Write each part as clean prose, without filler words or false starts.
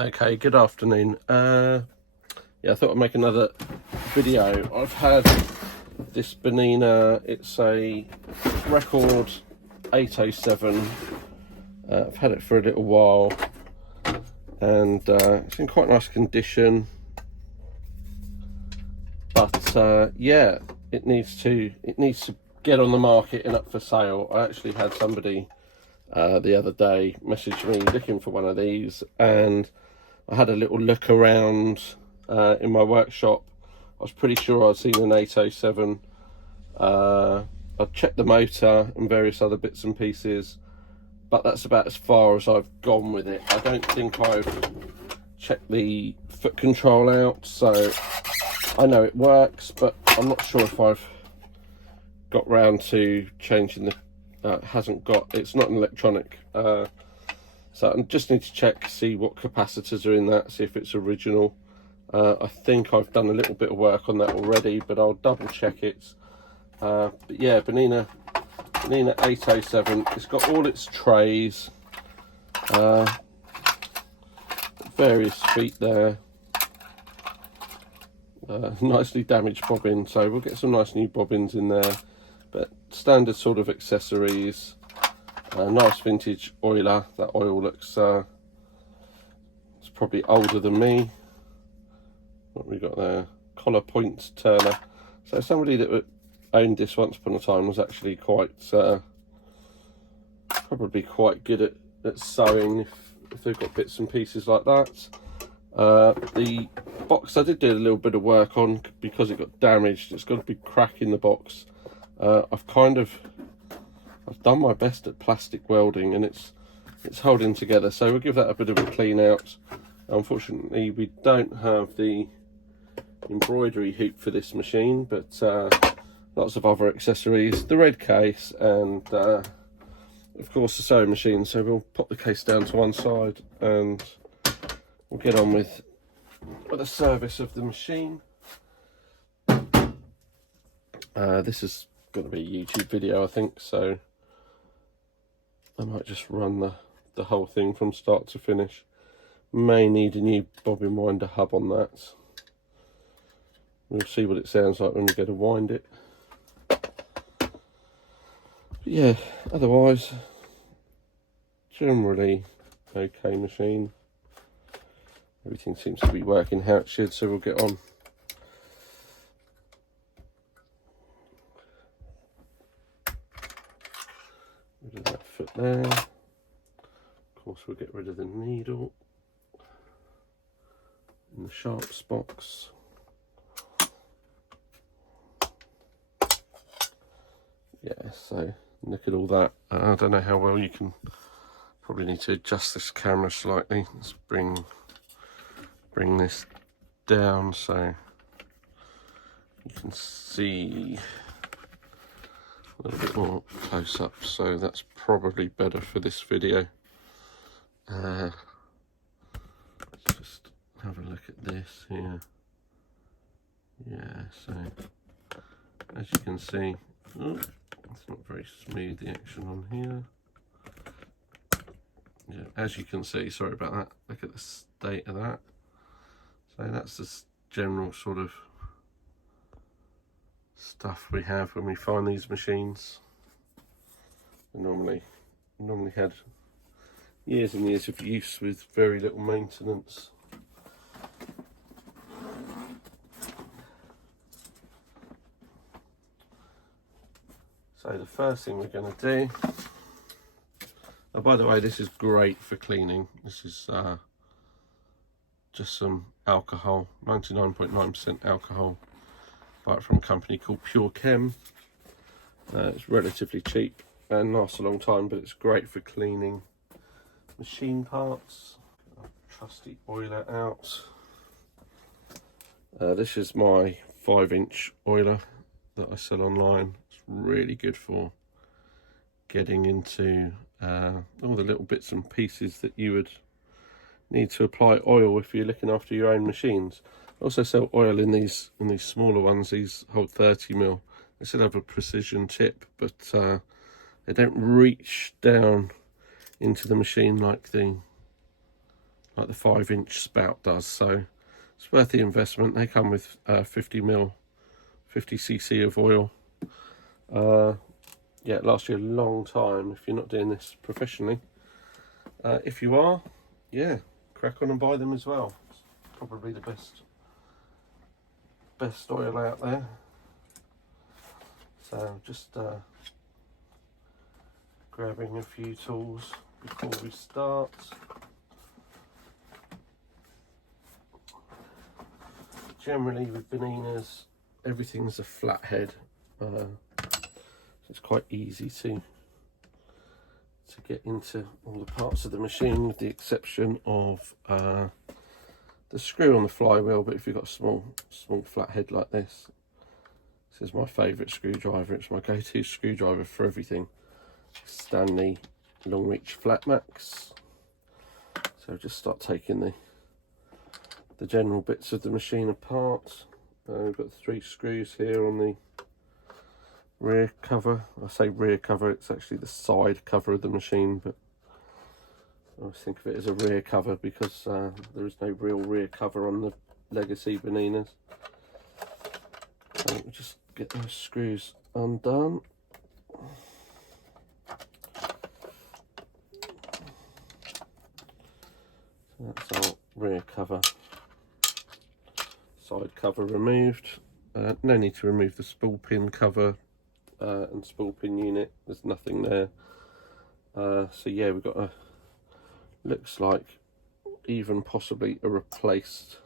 Okay, good afternoon. Yeah, I thought I'd make another video. I've had this Bernina, it's a record 807. I've had it for a little while and it's in quite nice condition, but yeah, it needs to get on the market and up for sale. I actually had somebody the other day message me looking for one of these, and I had a little look around in my workshop. I was pretty sure I'd seen an 807. I checked the motor and various other bits and pieces, but that's about as far as I've gone with it. I don't think I've checked the foot control out, so I know it works, but I'm not sure if I've got round to changing the it's not an electronic, so I just need to check, see what capacitors are in that, see if it's original. I think I've done a little bit of work on that already, but I'll double check it. But yeah, Bernina 807, it's got all its trays, various feet there, nicely damaged bobbin, so we'll get some nice new bobbins in there. But standard sort of accessories, nice vintage oiler. That oil looks it's probably older than me. What we got there? Collar point turner. So somebody that owned this once upon a time was actually quite probably quite good at sewing if they've got bits and pieces like that. The box I did do a little bit of work on because it got damaged. It's got a big crack in the box. I've done my best at plastic welding, and it's holding together, so we'll give that a bit of a clean out. Unfortunately, we don't have the embroidery hoop for this machine, but lots of other accessories, the red case, and of course the sewing machine. So we'll pop the case down to one side and we'll get on with the service of the machine. This is going to be a YouTube video, I think, so I might just run the whole thing from start to finish. May need a new bobbin winder hub on that. We'll see what it sounds like when we go to wind it. But yeah, otherwise generally okay machine. Everything seems to be working how it should, so we'll get on. Rid of that foot there. Of course, we'll get rid of the needle in the sharps box. Yeah, so look at all that. I don't know how well you can. Probably need to adjust this camera slightly. Let's bring this down so you can see a little bit more close up, so that's probably better for this video. Let's just have a look at this here. Yeah, so as you can see, it's not very smooth, the action on here. Yeah, as you can see, sorry about that, look at the state of that. So that's the general sort of stuff we have when we find these machines. We normally had years and years of use with very little maintenance. So the first thing we're going to do, oh, by the way, this is great for cleaning. This is just some alcohol, 99.9% alcohol. Buy it from a company called Pure Chem. It's relatively cheap and lasts a long time, but it's great for cleaning machine parts. Get our trusty oiler out. This is my 5-inch oiler that I sell online. It's really good for getting into all the little bits and pieces that you would need to apply oil if you're looking after your own machines. I also sell oil in these smaller ones. These hold 30mm. They still have a precision tip, but they don't reach down into the machine like like the 5-inch spout does. So it's worth the investment. They come with 50cc of oil. Yeah, it lasts you a long time if you're not doing this professionally. If you are, yeah, crack on and buy them as well. It's probably the best oil out there. So just grabbing a few tools before we start. Generally with Berninas, everything's a flathead, so it's quite easy to get into all the parts of the machine, with the exception of the screw on the flywheel. But if you've got a small flathead like this is my favourite screwdriver. It's my go-to screwdriver for everything. Stanley long reach flat max. So just start taking the general bits of the machine apart. We've got 3 screws here on the rear cover. I say rear cover, it's actually the side cover of the machine, but I always think of it as a rear cover because there is no real rear cover on the Legacy Berninas. So we'll just get those screws undone. So that's our rear cover. Side cover removed. No need to remove the spool pin cover and spool pin unit. There's nothing there. So yeah, we've got a, looks like even possibly a replaced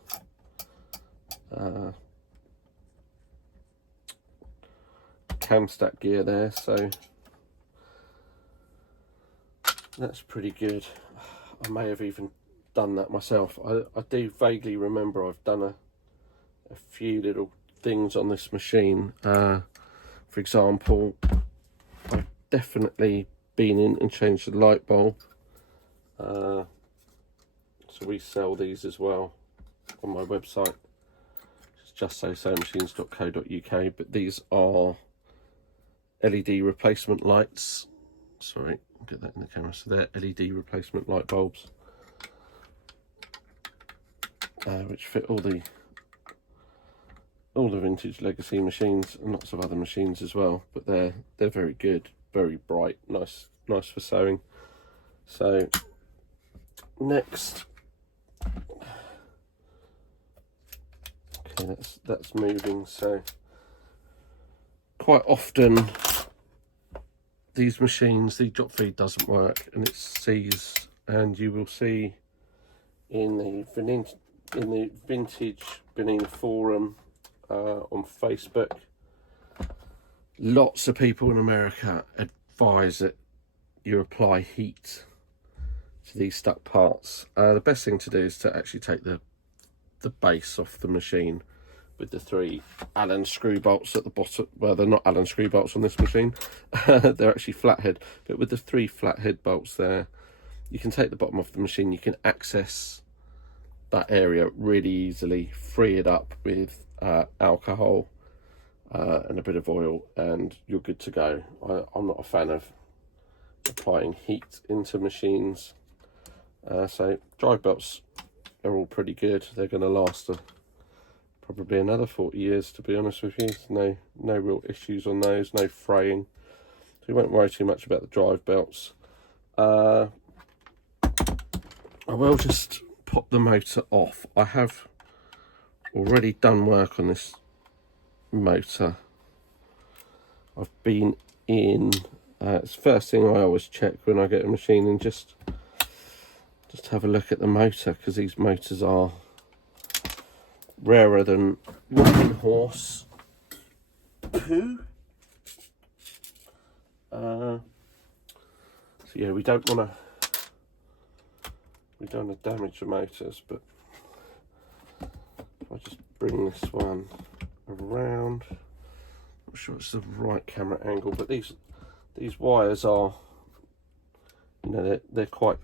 camstack gear there, so that's pretty good. I may have even done that myself. I do vaguely remember I've done a few little things on this machine. For example, I've definitely been in and changed the light bulb. So we sell these as well on my website. It's justsosewmachines.co.uk, but these are LED replacement lights. Sorry, I'll get that in the camera. So they're LED replacement light bulbs, which fit all the vintage Legacy machines and lots of other machines as well. But they're very good, very bright, nice for sewing. So next, okay, that's moving. So quite often these machines, the drop feed doesn't work and it sees, and you will see in the vintage Bernina forum on Facebook, lots of people in America advise that you apply heat to these stuck parts. The best thing to do is to actually take the base off the machine with the 3 Allen screw bolts at the bottom. Well, they're not Allen screw bolts on this machine. They're actually flathead, but with the 3 flathead bolts there, you can take the bottom off the machine. You can access that area really easily, free it up with alcohol and a bit of oil, and you're good to go. I'm not a fan of applying heat into machines. So drive belts are all pretty good. They're going to last probably another 40 years, to be honest with you. No real issues on those, no fraying, so you won't worry too much about the drive belts. I will just pop the motor off. I have already done work on this motor. I've been in, it's the first thing I always check when I get a machine, and just have a look at the motor, because these motors are rarer than walking horse poo. So yeah, we don't want to damage the motors, but if I just bring this one around, not sure it's the right camera angle, but these wires are, you know, they're quite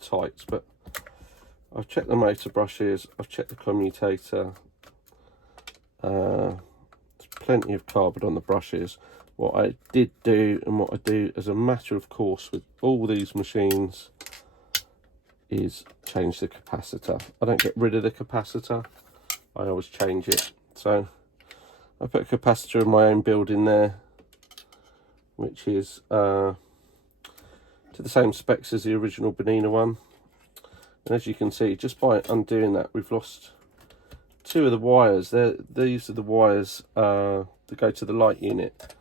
tight, but I've checked the motor brushes, I've checked the commutator. There's plenty of carbon on the brushes. What I did do, and what I do as a matter of course with all these machines, is change the capacitor. I don't get rid of the capacitor, I always change it. So I put a capacitor in my own build in there, which is to the same specs as the original Bernina one. And as you can see, just by undoing that, we've lost two of the wires. These are the wires that go to the light unit.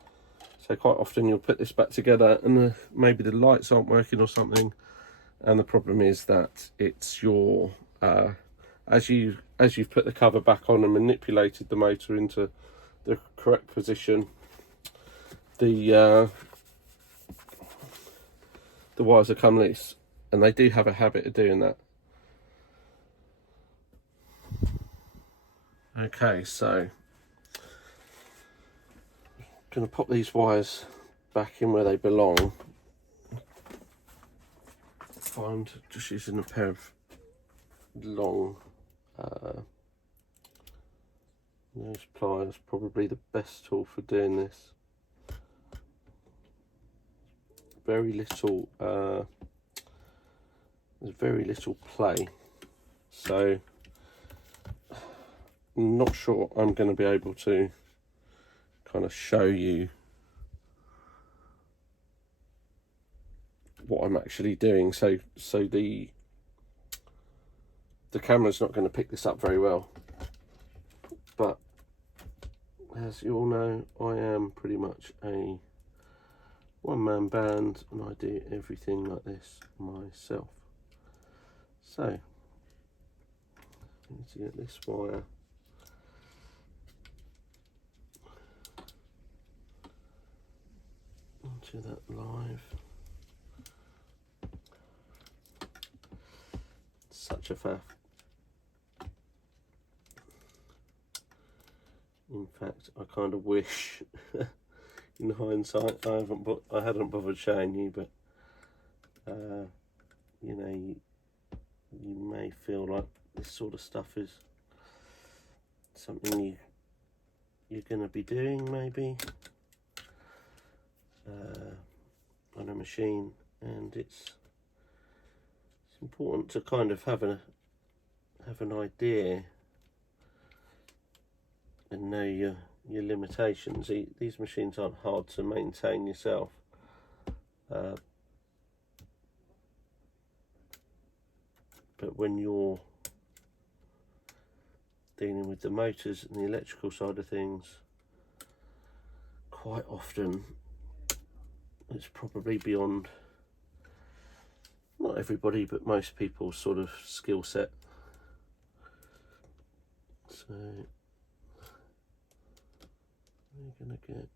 So quite often you'll put this back together and maybe the lights aren't working or something. And the problem is that it's your, as you've put the cover back on and manipulated the motor into the correct position, the wires have come loose, and they do have a habit of doing that. Okay, so I'm going to pop these wires back in where they belong. Find just using a pair of long nose pliers, probably the best tool for doing this. Very little, there's very little play, so I'm not sure I'm going to be able to kind of show you what I'm actually doing. So the camera's not going to pick this up very well, but as you all know, I am pretty much a one-man band and I do everything like this myself. So I need to get this wire onto that live. Such a faff. In fact, I kind of wish in hindsight I hadn't bothered showing you, but you know, you may feel like this sort of stuff is something you're going to be doing maybe on a machine, and it's important to kind of have an idea and know your limitations. These machines aren't hard to maintain yourself, but when you're dealing with the motors and the electrical side of things, quite often it's probably beyond, not everybody, but most people's sort of skill set. So we're going to get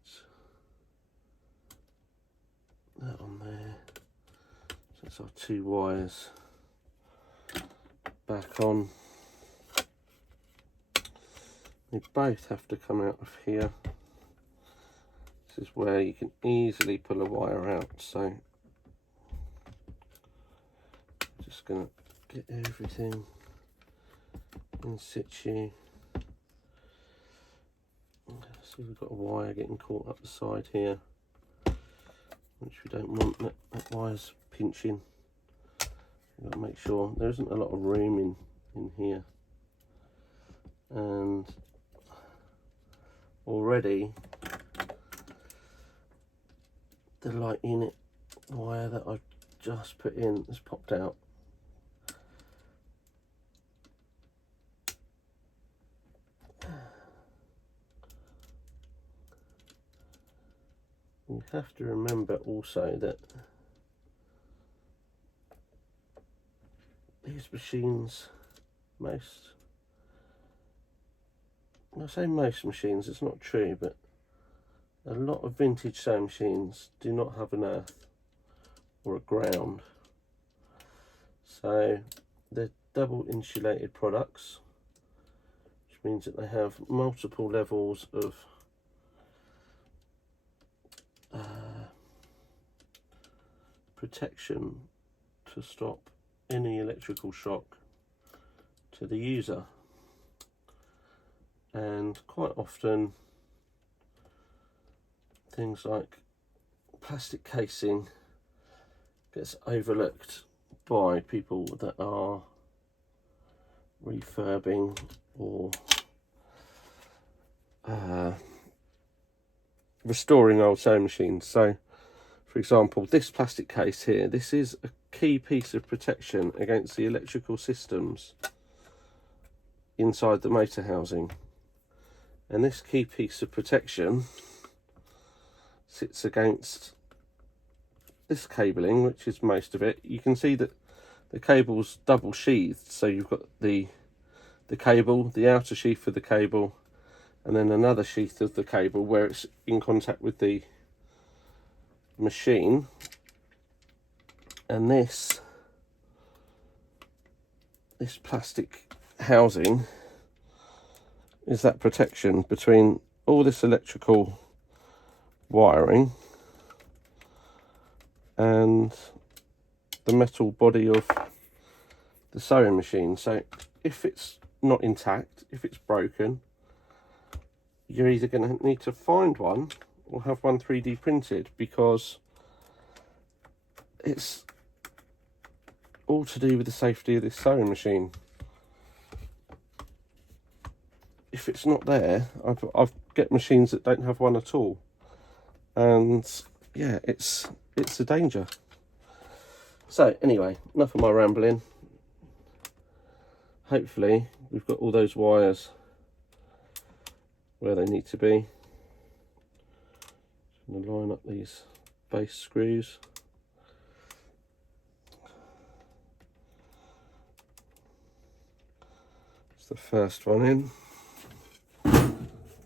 that on there. So that's our two wires back on. They both have to come out of here. This is where you can easily pull a wire out, so just going to get everything in situ. So we've got a wire getting caught up the side here, which we don't want. That wire's pinching. We've got to make sure there isn't a lot of room in here. And already the light unit wire that I've just put in has popped out. You have to remember also that these machines, I say most machines, it's not true, but a lot of vintage sewing machines do not have an earth or a ground. So they're double insulated products, which means that they have multiple levels of protection to stop any electrical shock to the user. And quite often things like plastic casing gets overlooked, by people that are refurbing or restoring old sewing machines. So for example, this plastic case here, this is a key piece of protection against the electrical systems inside the motor housing, and this key piece of protection sits against this cabling, which is most of it. You can see that the cable's double sheathed, so you've got the cable, the outer sheath of the cable, and then another sheath of the cable where it's in contact with the machine. And this plastic housing is that protection between all this electrical wiring and the metal body of the sewing machine. So if it's not intact, if it's broken, you're either going to need to find one or have one 3D printed, because it's all to do with the safety of this sewing machine. If it's not there, I've get machines that don't have one at all, and yeah, it's a danger. So anyway, enough of my rambling. Hopefully we've got all those wires where they need to be. I'm going to line up these base screws. It's the first one in.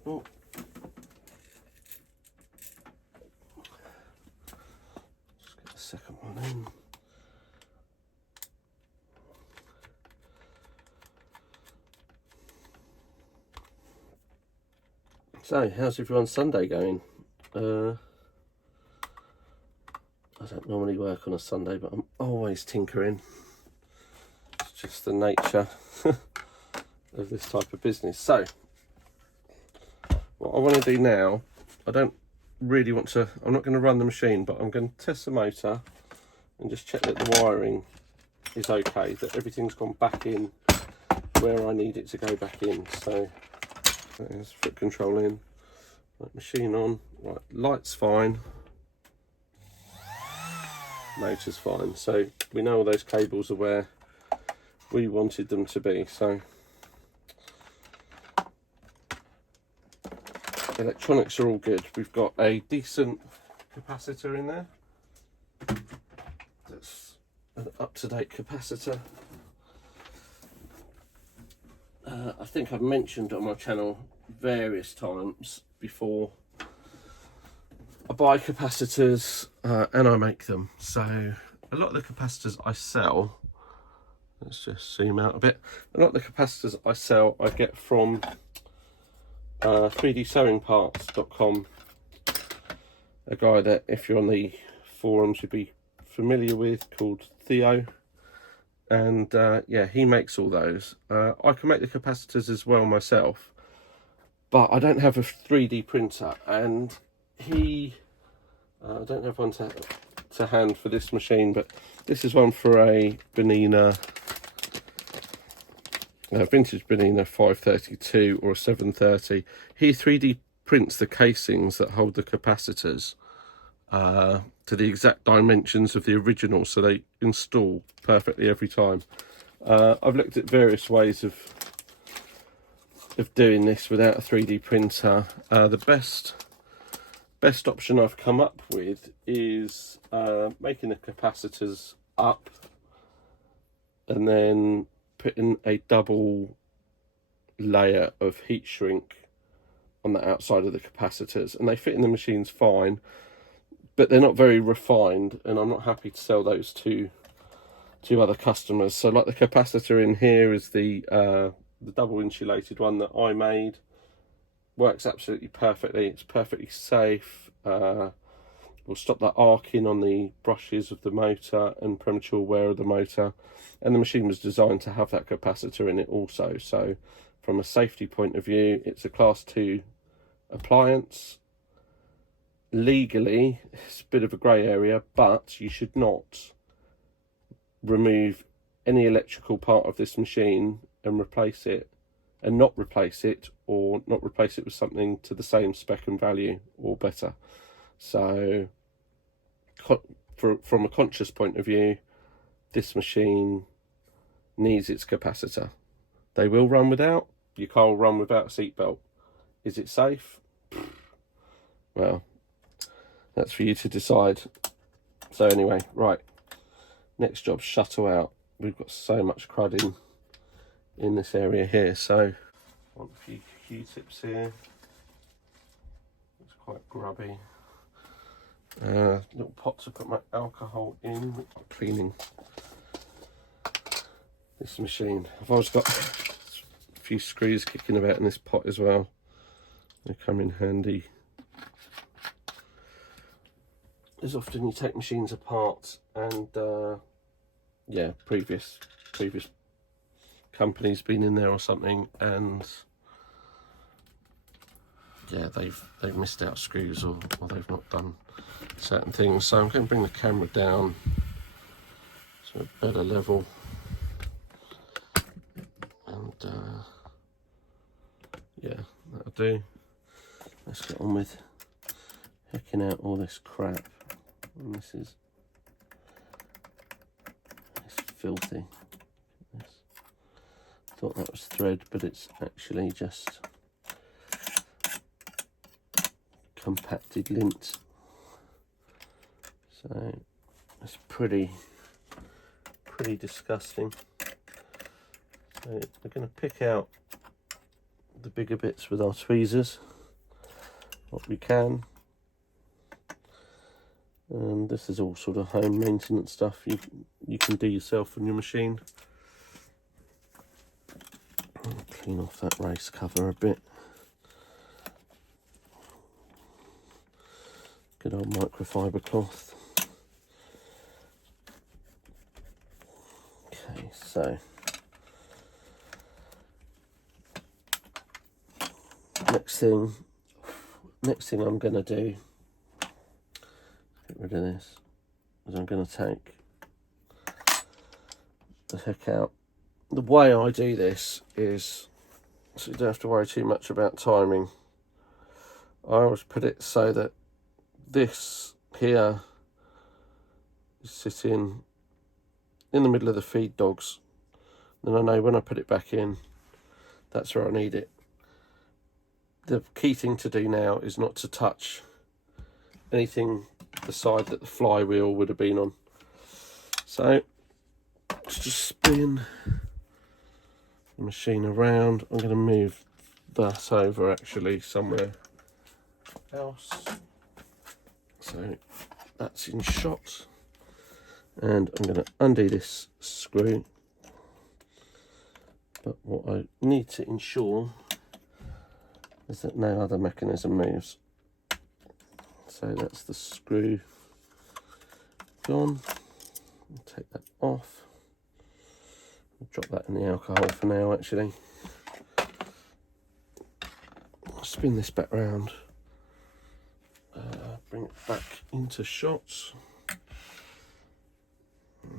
Oh. Just get the second one in. So, how's everyone's Sunday going? I don't normally work on a Sunday, but I'm always tinkering. It's just the nature of this type of business. So, what I want to do now, I don't really want to, I'm not going to run the machine, but I'm going to test the motor and just check that the wiring is okay, that everything's gone back in where I need it to go back in. So, there's foot control in, right, machine on, right, light's fine, motor's fine. So we know all those cables are where we wanted them to be. So electronics are all good. We've got a decent capacitor in there. That's an up-to-date capacitor. I think I've mentioned on my channel various times before, I buy capacitors and I make them. So a lot of the capacitors I sell, let's just zoom out a bit, a lot of the capacitors I sell I get from 3dsewingparts.com, a guy that if you're on the forums you'd be familiar with, called Theo. And yeah, he makes all those. I can make the capacitors as well myself, but I don't have a 3D printer, and I don't have one to hand for this machine, but this is one for a Bernina, vintage Bernina 532 or a 730. He 3D prints the casings that hold the capacitors to the exact dimensions of the original, so they install perfectly every time. I've looked at various ways of doing this without a 3D printer. The best option I've come up with is making the capacitors up and then putting a double layer of heat shrink on the outside of the capacitors, and they fit in the machines fine, but they're not very refined, and I'm not happy to sell those to other customers. So like the capacitor in here is the double insulated one that I made. Works absolutely perfectly. It's perfectly safe. Will stop that arcing on the brushes of the motor and premature wear of the motor. And the machine was designed to have that capacitor in it also. So from a safety point of view, it's a class 2 appliance. Legally, it's a bit of a grey area, but you should not remove any electrical part of this machine and replace it, and not replace it, or not replace it with something to the same spec and value or better. So from a conscious point of view, this machine needs its capacitor. They will run without. Your car will run without a seatbelt. Is it safe? Well, that's for you to decide. So anyway, right, next job, shuttle out. We've got so much crud in this area here, so I want a few Q-tips here. It's quite grubby. Little pot to put my alcohol in, cleaning this machine. I've always got a few screws kicking about in this pot as well. They come in handy. As often you take machines apart, and yeah, previous companies been in there or something, and yeah, they've missed out screws, or they've not done certain things. So I'm going to bring the camera down to a better level, and yeah, that'll do. Let's get on with hacking out all this crap. And this is filthy. Thought that was thread, but it's actually just compacted lint. So it's pretty disgusting. So we're going to pick out the bigger bits with our tweezers, what we can. And this is all sort of home maintenance stuff you can do yourself on your machine. Clean off that race cover a bit. Good old microfiber cloth. Okay, so next thing I'm going to do, get rid of this, is I'm going to take the hook out. The way I do this is, so you don't have to worry too much about timing. I always put it so that this here is sitting in the middle of the feed dogs. Then I know when I put it back in, that's where I need it. The key thing to do now is not to touch anything the side that the flywheel would have been on. So let's just spin the machine around. I'm going to move that over actually somewhere else. So that's in shot. And I'm going to undo this screw. But what I need to ensure is that no other mechanism moves. So that's the screw gone. I'll take that off. I'll drop that in the alcohol for now actually. I'll spin this back round. Bring it back into shots.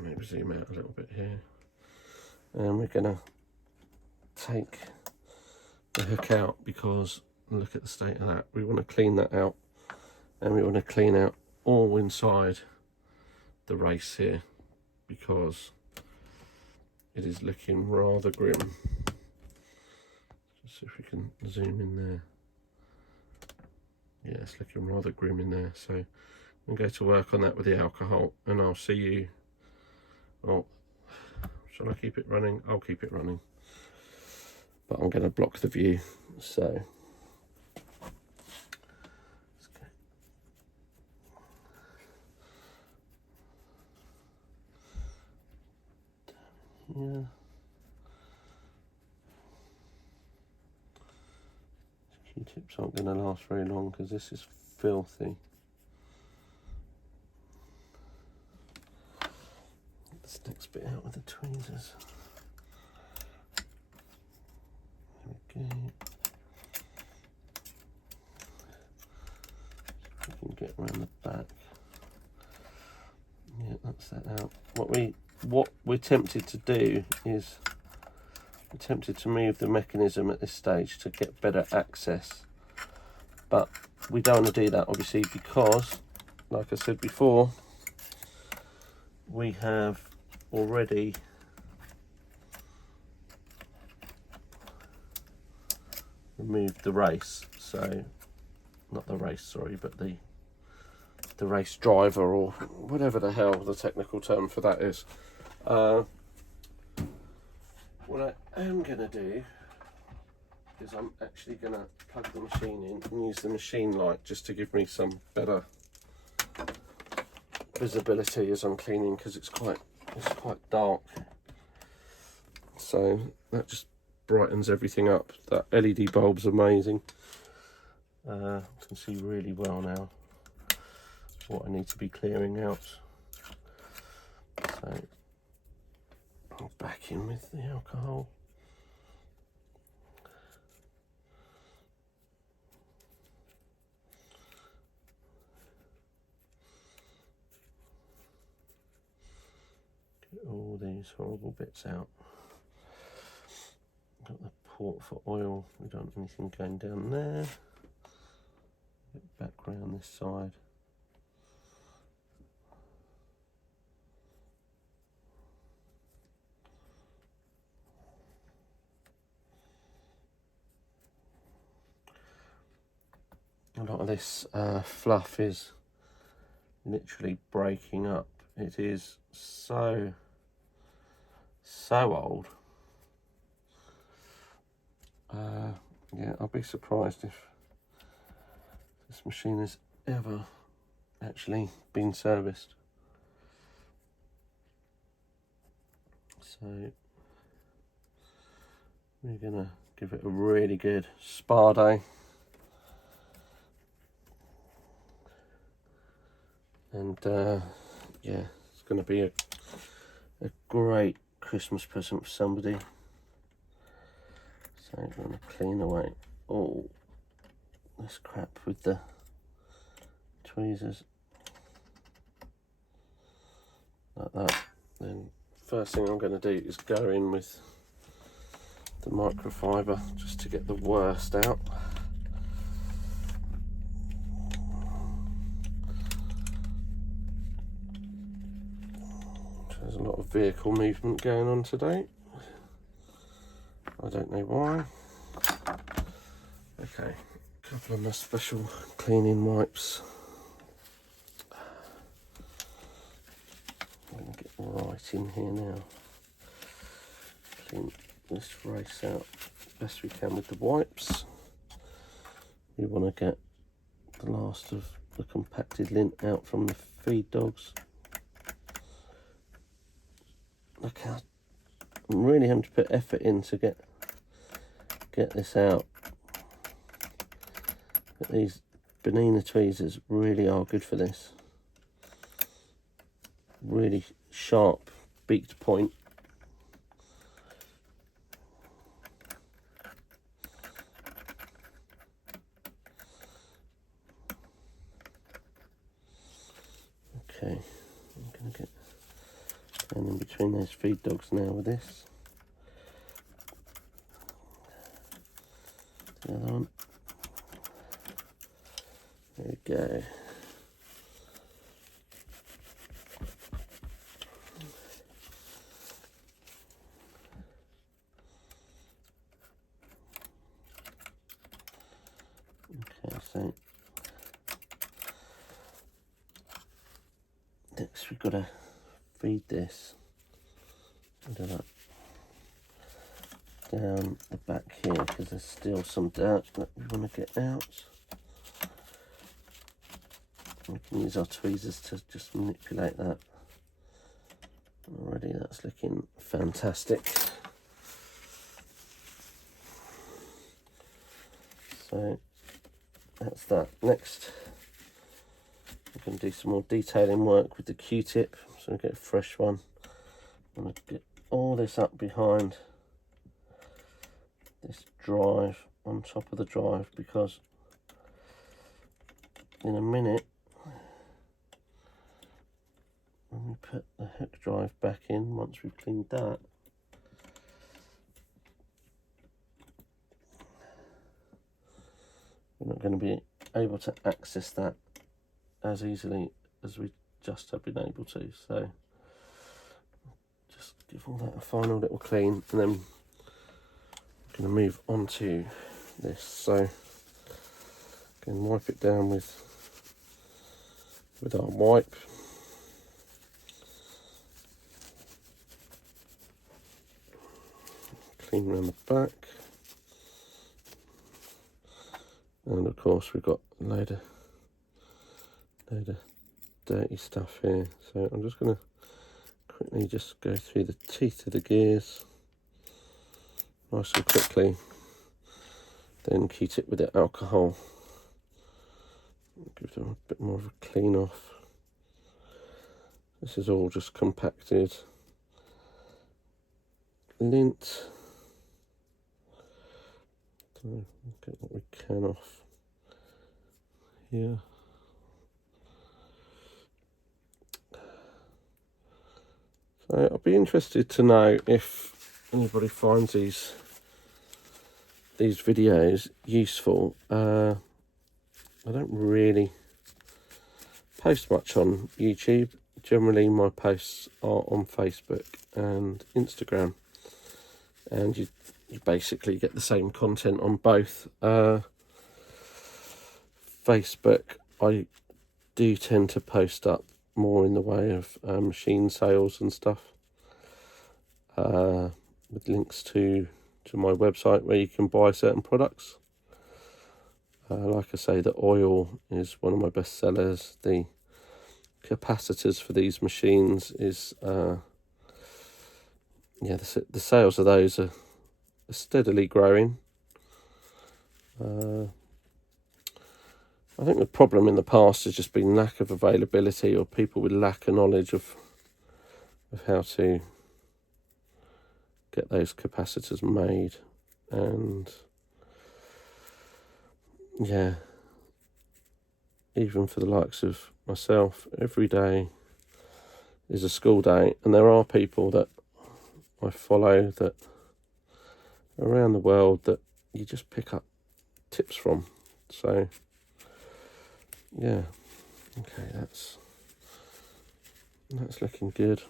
Maybe zoom out a little bit here. And we're going to take the hook out because look at the state of that. We want to clean that out, and we want to clean out all inside the race here because it is looking rather grim. Just see if we can zoom in there. Yeah, it's looking rather grim in there. So I'm going to go to work on that with the alcohol, and I'll see you. Oh, shall I keep it running? I'll keep it running. But I'm going to block the view. So let's go down here. Q-tips aren't going to last very long because this is filthy. Get this next bit out with the tweezers. There we go. We can get around the back. Yeah, that's that out. What what we're tempted to do is we're tempted to move the mechanism at this stage to get better access, but we don't want to do that obviously because, like I said before, we have already removed the race, so not the race, sorry, but the race driver, or whatever the hell the technical term for that is. What I am going to do is I'm actually going to plug the machine in and use the machine light just to give me some better visibility as I'm cleaning, because it's quite dark, so that just brightens everything up. That LED bulb's amazing. I can see really well now what I need to be clearing out. So I'll back in with the alcohol. Get all these horrible bits out. Got the port for oil, we don't want anything going down there. Get back round this side. A lot of this fluff is literally breaking up. It is so old. Yeah, I'll be surprised if this machine has ever actually been serviced. So we're gonna give it a really good spa day. And yeah, it's going to be a great Christmas present for somebody. So I'm going to clean away all this crap with the tweezers. Like that. Then first thing I'm going to do is go in with the microfiber just to get the worst out. There's a lot of vehicle movement going on today. I don't know why. Okay, a couple of my special cleaning wipes. I'm going to get right in here now. Clean this race out best we can with the wipes. We want to get the last of the compacted lint out from the feed dogs. Look how I'm really having to put effort in to get this out. But these Bernina tweezers really are good for this. Really sharp beaked point. Okay, I'm going to get down in between those feed dogs now with this. The other one. There we go. Okay, so next we've got to feed this into that down the back here, because there's still some dirt that we want to get out. We can use our tweezers to just manipulate that. Already that's looking fantastic. So that's that. Next, we can do some more detailing work with the Q-tip. So we get a fresh one. I'm going to get all this up behind this drive, on top of the drive, because in a minute when we we put the hook drive back in once we've cleaned that. We're not going to be able to access that as easily as we just have been able to. So just give all that a final little clean, and then I'm going to move on to this. So again, wipe it down with our wipe. Clean around the back. And of course we've got a load of dirty stuff here. So I'm just going to quickly just go through the teeth of the gears nice and quickly. Then heat it with the alcohol. Give them a bit more of a clean off. This is all just compacted lint. So get what we can off here. So I'll be interested to know if anybody finds these videos useful. I don't really post much on YouTube. Generally my posts are on Facebook and Instagram, and you basically get the same content on both. Facebook, I do tend to post up more in the way of machine sales and stuff, with links to my website where you can buy certain products. Like I say, the oil is one of my best sellers. The capacitors for these machines is the sales of those are steadily growing. I think the problem in the past has just been lack of availability, or people with lack of knowledge of how to get those capacitors made. And yeah, even for the likes of myself, every day is a school day, and there are people that I follow that around the world that you just pick up tips from. So yeah, okay, that's looking good.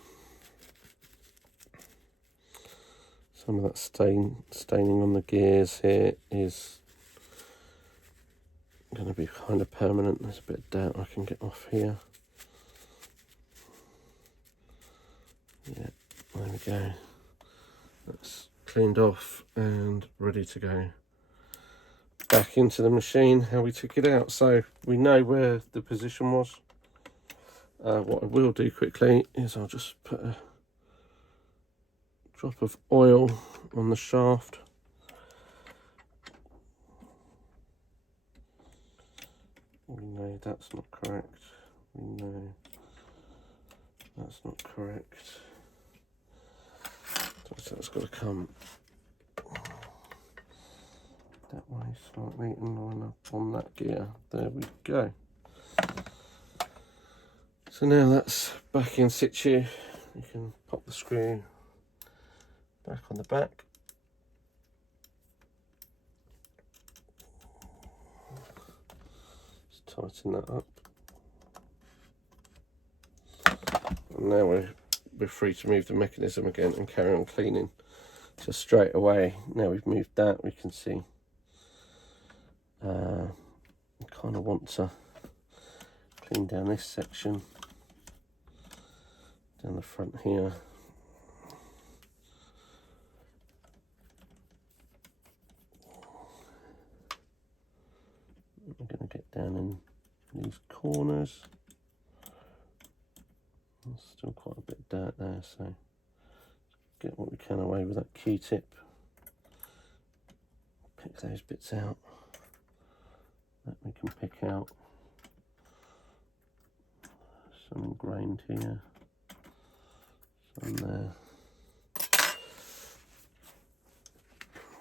Some of that staining on the gears here is going to be kind of permanent. There's a bit of dirt I can get off here. Yeah, there we go. That's cleaned off and ready to go back into the machine how we took it out. So we know where the position was. What I will do quickly is I'll just put a drop of oil on the shaft. We know that's not correct. We know that's not correct. So it's got to come that way slightly and line up on that gear. There we go. So now that's back in situ. You can pop the screw back on the back. Just tighten that up. And now we're free to move the mechanism again and carry on cleaning. So straight away, now we've moved that, we can see I kind of want to clean down this section down the front here. I'm going to get down in these corners. There's still quite a bit of dirt there, so get what we can away with that Q-tip. Pick those bits out that we can pick out. Some ingrained here, some there.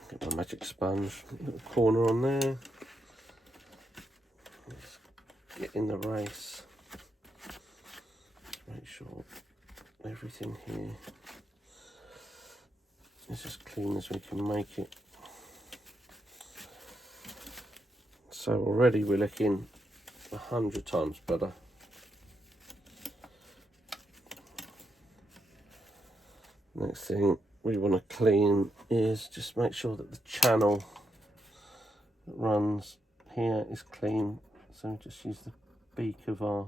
Get my magic sponge, little corner on there. Let's get in the race. Make sure everything here is as clean as we can make it. So already we're looking 100 times better. Next thing we want to clean is just make sure that the channel that runs here is clean. So we just use the beak of our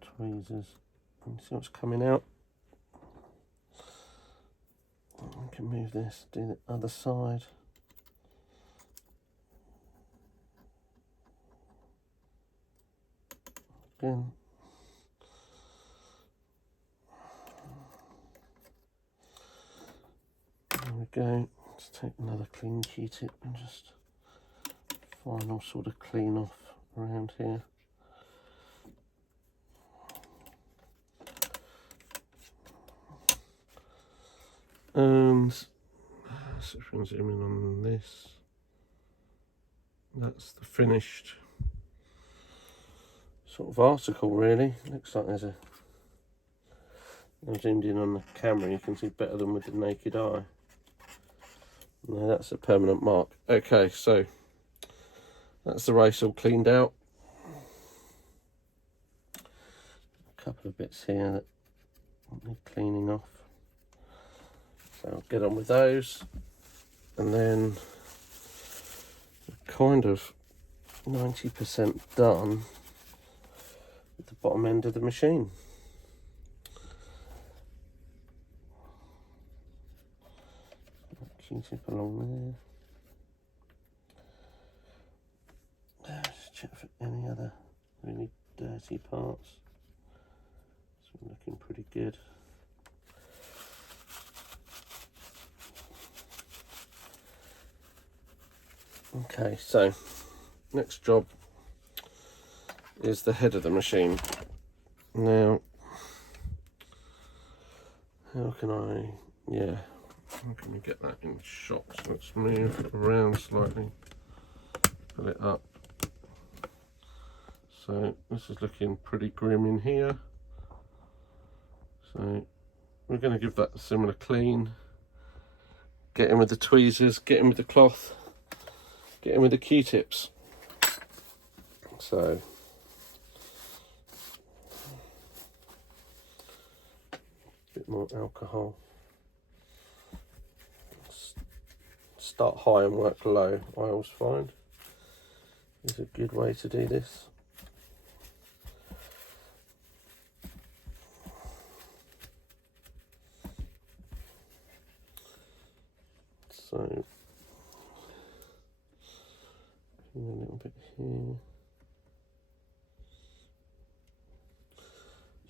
tweezers and see what's coming out. We can move this, do the other side. Again. There we go. Let's take another clean Q-tip and just final sort of clean off around here. And so if we can zoom in on this, that's the finished sort of article really. Looks like there's a, I've zoomed in on the camera, you can see better than with the naked eye. No, that's a permanent mark. Okay, so that's the race all cleaned out. A couple of bits here that need cleaning off. So I'll get on with those. And then we're kind of 90% done with the bottom end of the machine. Q-tip along there. Just check for any other really dirty parts. It's looking pretty good. Okay, so next job is the head of the machine. Now, how can we get that in shot? So let's move it around slightly, pull it up. So this is looking pretty grim in here. So we're going to give that a similar clean. Get in with the tweezers, get in with the cloth, get in with the Q-tips. So a bit more alcohol. Start high and work low, I always find is a good way to do this. So a little bit here.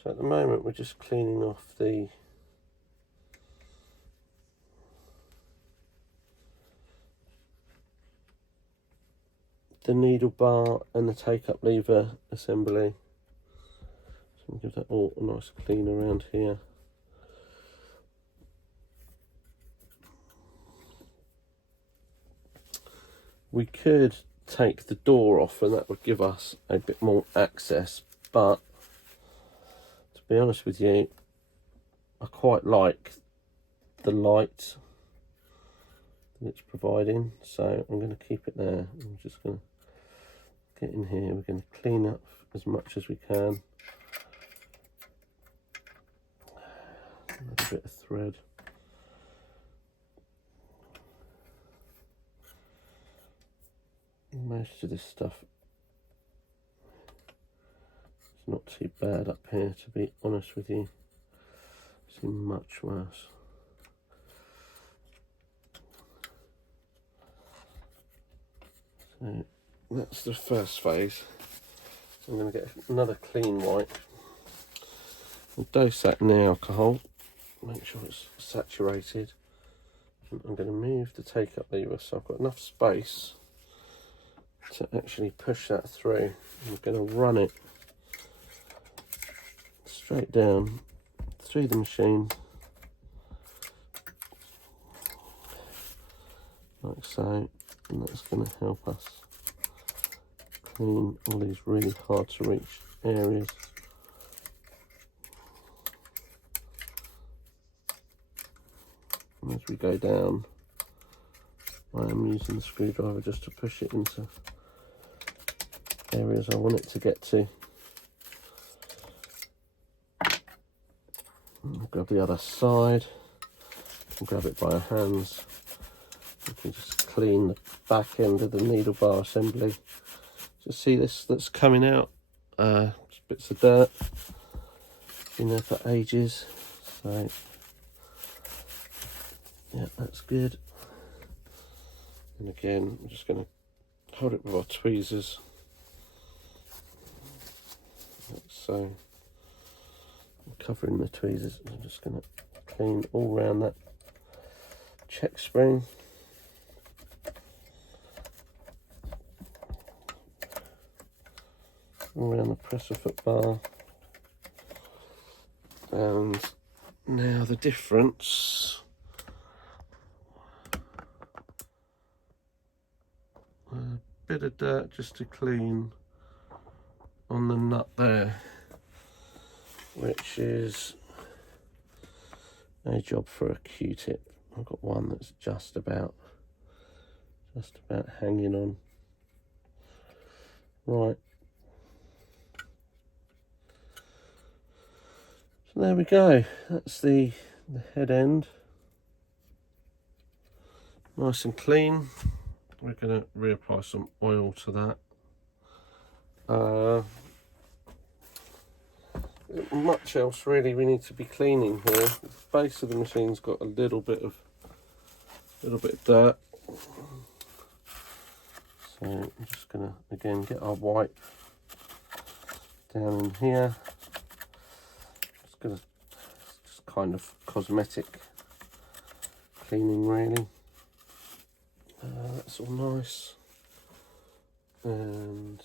So at the moment we're just cleaning off the needle bar and the take-up lever assembly. So we'll give that all a nice clean around here. We could take the door off and that would give us a bit more access, but to be honest with you, I quite like the light that it's providing, so I'm going to keep it there. I'm just going to get in here, we're going to clean up as much as we can. A bit of thread. Most of this stuff is not too bad up here, to be honest with you. It's much worse. So that's the first phase. So I'm going to get another clean wipe and dose that in the alcohol, make sure it's saturated. And I'm going to move the take-up lever so I've got enough space to actually push that through. I'm going to run it straight down through the machine like so, and that's going to help us clean all these really hard to reach areas. And as we go down, I am using the screwdriver just to push it into areas I want it to get to. I'll grab the other side and grab it by our hands. We can just clean the back end of the needle bar assembly. Just see this that's coming out, just bits of dirt, been there for ages, so yeah, that's good. And again, I'm just going to hold it with our tweezers, like so. I'm covering the tweezers. I'm just going to clean all around that check spring. All around the presser foot bar. And now the difference. A bit of dirt just to clean on the nut there, which is a job for a Q-tip. I've got one that's just about hanging on. Right. So there we go. That's the head end. Nice and clean. We're going to reapply some oil to that. Much else really we need to be cleaning here. The base of the machine's got a little bit of dirt. So I'm just going to again get our wipe down in here. Just kind of cosmetic cleaning really. That's all nice. And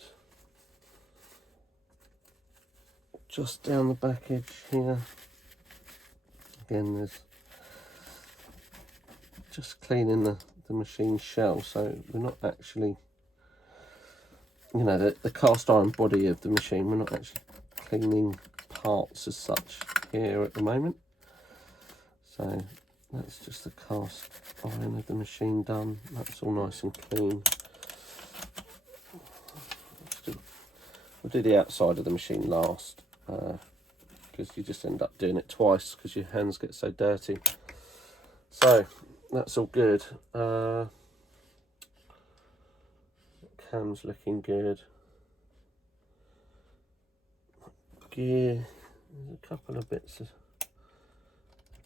just down the back edge here, again there's just cleaning the machine shell, so we're not actually, you know, the cast iron body of the machine, we're not actually cleaning parts as such here at the moment. So that's just the cast iron of the machine done. That's all nice and clean. We'll do the outside of the machine last, because you just end up doing it twice because your hands get so dirty. So that's all good. Cam's looking good. Gear, there's a couple of bits of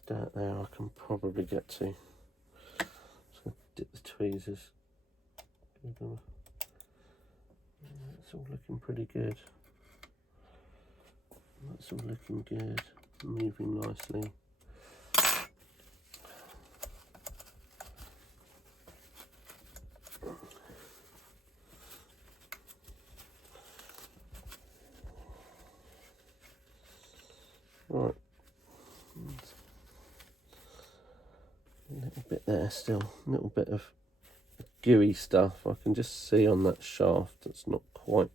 dirt there I can probably get to. Just going to dip the tweezers. It's all looking pretty good. That's all looking good. Moving nicely. Right. A little bit there still. A little bit of gooey stuff I can just see on that shaft. That's not quite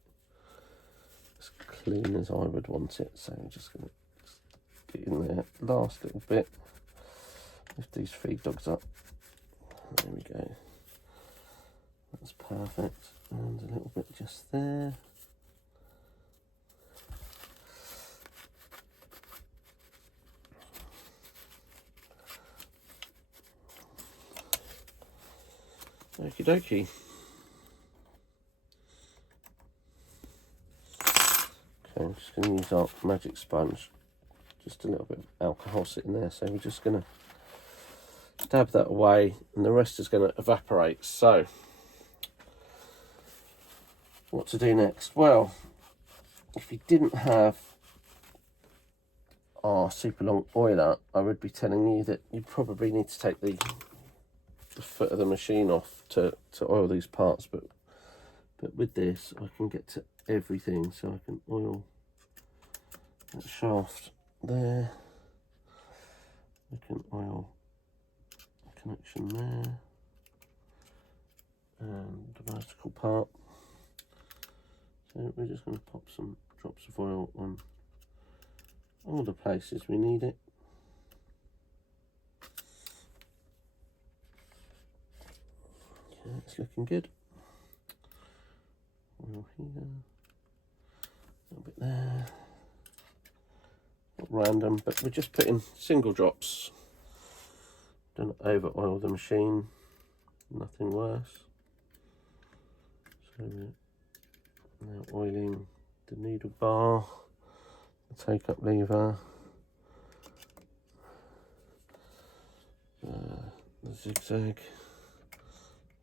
as clean as I would want it, so I'm just going to get in there. Last little bit. Lift these feed dogs up. There we go. That's perfect. And a little bit just there. Okie dokie. Okay, I'm just going to use our magic sponge. Just a little bit of alcohol sitting there, so we're just going to dab that away and the rest is going to evaporate. So what to do next? Well, if you didn't have our super long oiler, I would be telling you that you probably need to take the foot of the machine off to oil these parts, but with this I can get to everything, so I can oil that shaft there, I can oil the connection there and the vertical part. So we're just going to pop some drops of oil on all the places we need it. it's looking good. Oil here, a little bit there. Not random, but we're just putting single drops. Don't over oil the machine, nothing worse. So now oiling the needle bar, the take up lever, the zigzag.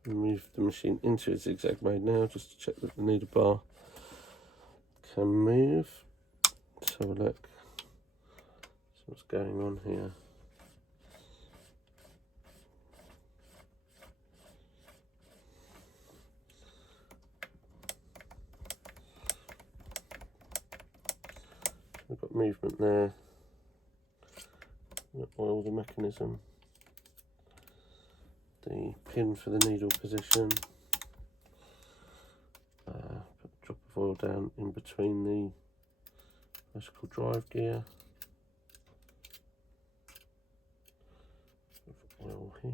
Move the machine into a zigzag mode now, just to check that the needle bar can move. Let's have a look. So what's going on here? We've got movement there. We'll oil the mechanism. The pin for the needle position. Put a drop of oil down in between the electrical drive gear. Oil here.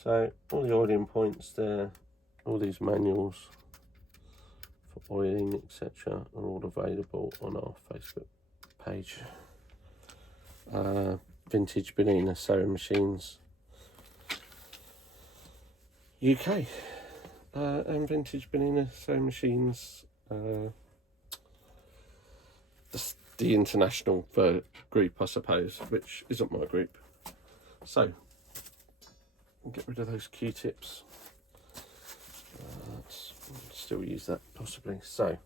So all the oiling points there, all these manuals for oiling, etc., are all available on our Facebook page. Vintage Bernina Sewing Machines UK, and Vintage Bernina Sewing Machines, the international group, I suppose, which isn't my group. So get rid of those Q-tips. Still use that possibly. So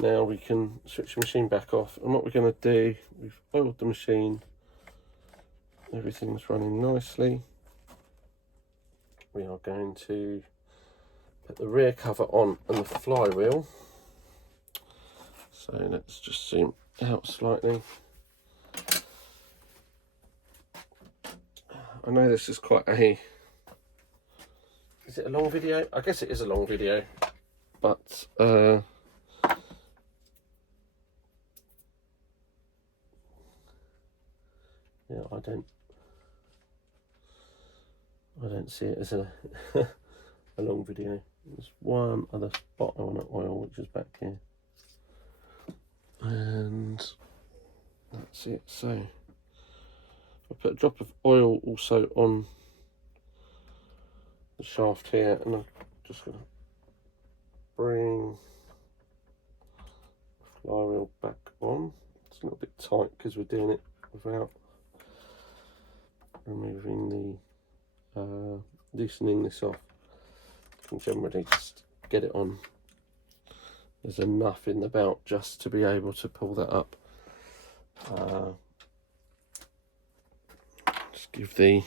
now we can switch the machine back off, and what we're going to do, we've oiled the machine, everything's running nicely. We are going to put the rear cover on and the flywheel. So let's just zoom out slightly. I know this is quite a... Is it a long video? I guess it is a long video, but yeah, I don't see it as a a long video. There's one other spot I want to oil, which is back here, and that's it. So I put a drop of oil also on the shaft here, and I'm just going to bring the flywheel back on. It's a little bit tight because we're doing it without removing the loosening this off. You can generally just get it on. There's enough in the belt just to be able to pull that up. Just give the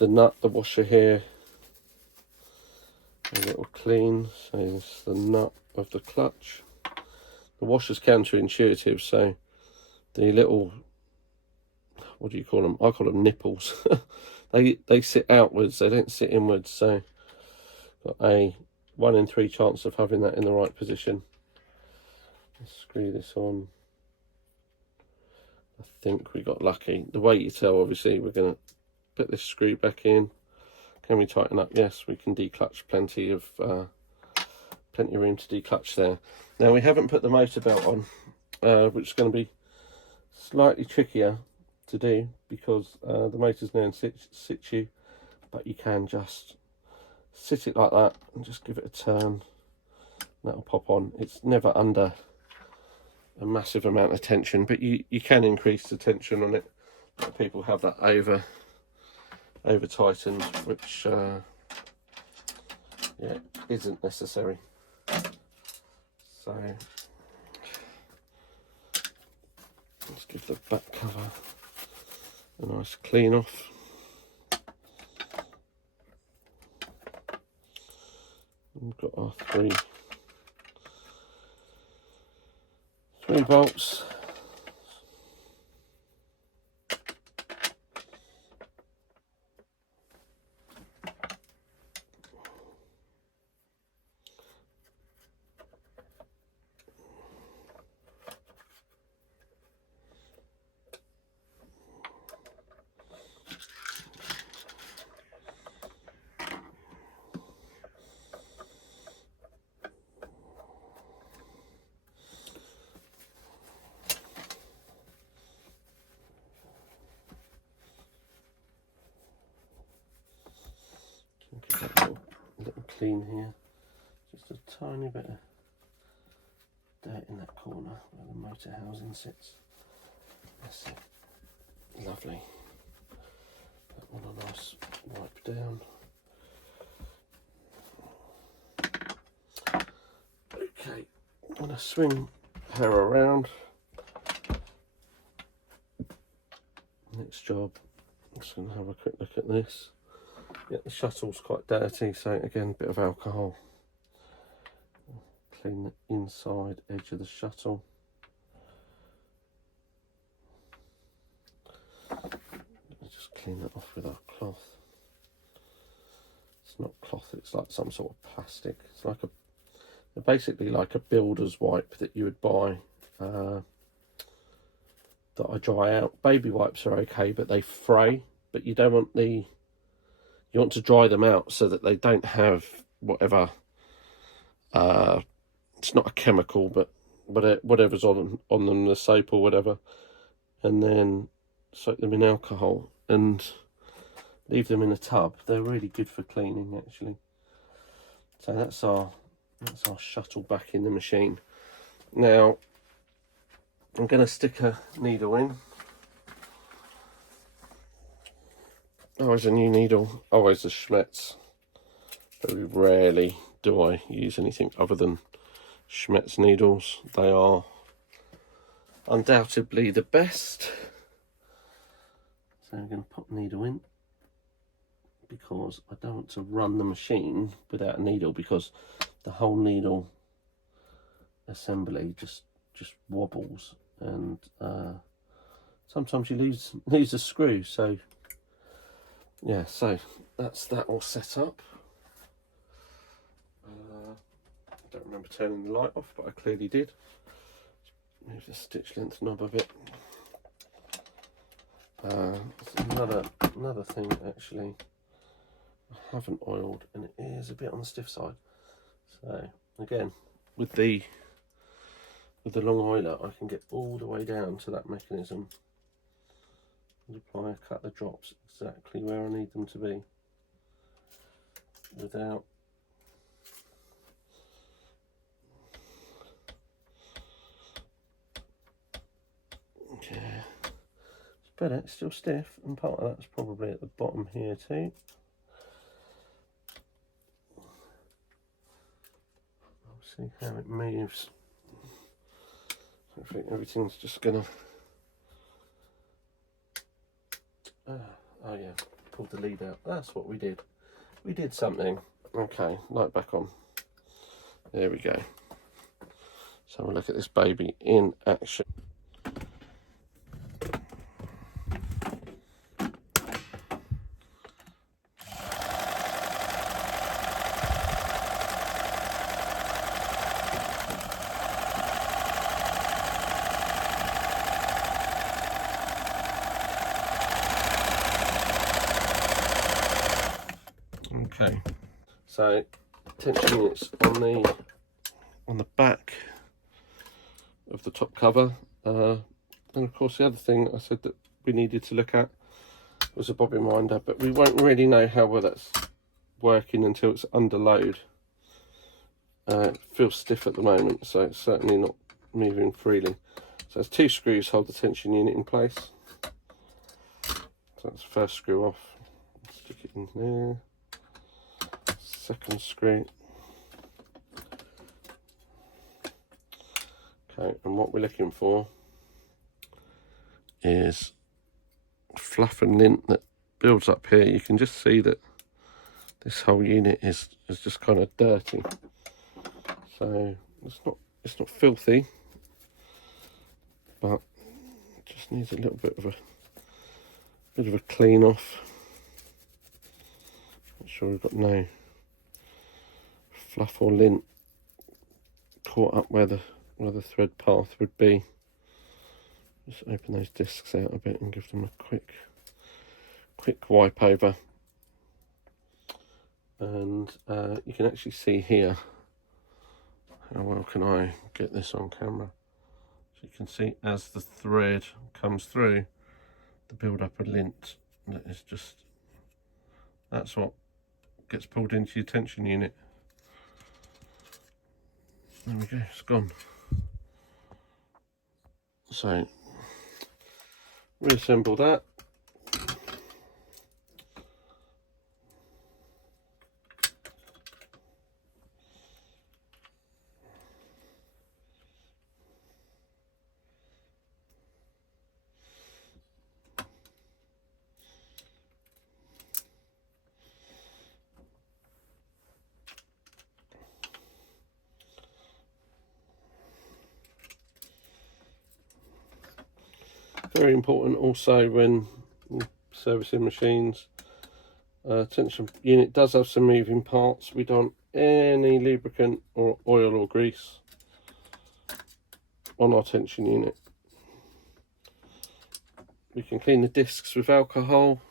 nut, the washer here, a little clean. So it's the nut of the clutch. The washer's counterintuitive, so the little, what do you call them? I call them nipples. they sit outwards, they don't sit inwards, so got a 1 in 3 chance of having that in the right position. Let's screw this on. I think we got lucky. The way you tell, obviously, we're going to put this screw back in. Can we tighten up? Yes, we can declutch. Plenty of room to declutch there. Now we haven't put the motor belt on, which is going to be slightly trickier to do because the motor's now in situ, but you can just sit it like that and just give it a turn. That'll pop on. It's never under a massive amount of tension, but you can increase the tension on it. People have that over tightened, which yeah, isn't necessary. So let's give the back cover a nice clean off. We've got our three bolts. clean here. Just a tiny bit of dirt in that corner where the motor housing sits. That's it. Lovely. That one a nice wipe down. Okay, I'm going to swing her around. Next job, I'm just going to have a quick look at this. Yeah, the shuttle's quite dirty, so again, a bit of alcohol. Clean the inside edge of the shuttle. Just clean that off with our cloth. It's not cloth, it's like some sort of plastic. It's like basically like a builder's wipe that you would buy that I dry out. Baby wipes are okay, but they fray. But you don't want you want to dry them out so that they don't have whatever. It's not a chemical, but whatever's on them, the soap or whatever, and then soak them in alcohol and leave them in a tub. They're really good for cleaning, actually. So that's our shuttle back in the machine. Now I'm going to stick a needle in. Always a new needle, always a Schmetz. Very rarely do I use anything other than Schmetz needles. They are undoubtedly the best. So I'm going to pop the needle in because I don't want to run the machine without a needle, because the whole needle assembly just wobbles, and sometimes you lose a screw. So yeah, so that's that all set up. I don't remember turning the light off, but I clearly did. Move the stitch length knob a bit. Another thing, actually, I haven't oiled, and it is a bit on the stiff side. So again, with the long oiler, I can get all the way down to that mechanism and apply a couple of drops exactly where I need them to be without it's better, it's still stiff, and part of that's probably at the bottom here too. I'll see how it moves. I think everything's just gonna oh yeah, pulled the lead out. That's what we did. We did something. Okay, light back on. There we go. So we'll look at this baby in action. Okay, so tension units on the back of the top cover, and of course the other thing I said that we needed to look at was a bobbin winder, but we won't really know how well that's working until it's under load. It feels stiff at the moment, so it's certainly not moving freely. So there's 2 screws hold the tension unit in place. So that's the first screw off. Stick it in there. Second screw. Okay, and what we're looking for is fluff and lint that builds up here. You can just see that this whole unit is just kind of dirty. So it's not filthy, but it just needs a little bit of a clean off. Make sure we've got no fluff or lint caught up where the thread path would be. Just open those discs out a bit and give them a quick wipe over. And you can actually see here, how well can I get this on camera? So you can see as the thread comes through, the build up of lint that is just, that's what gets pulled into your tension unit. There we go, it's gone. So reassemble that. Very important also when servicing machines. Tension unit does have some moving parts. We don't want any lubricant or oil or grease on our tension unit. We can clean the discs with alcohol,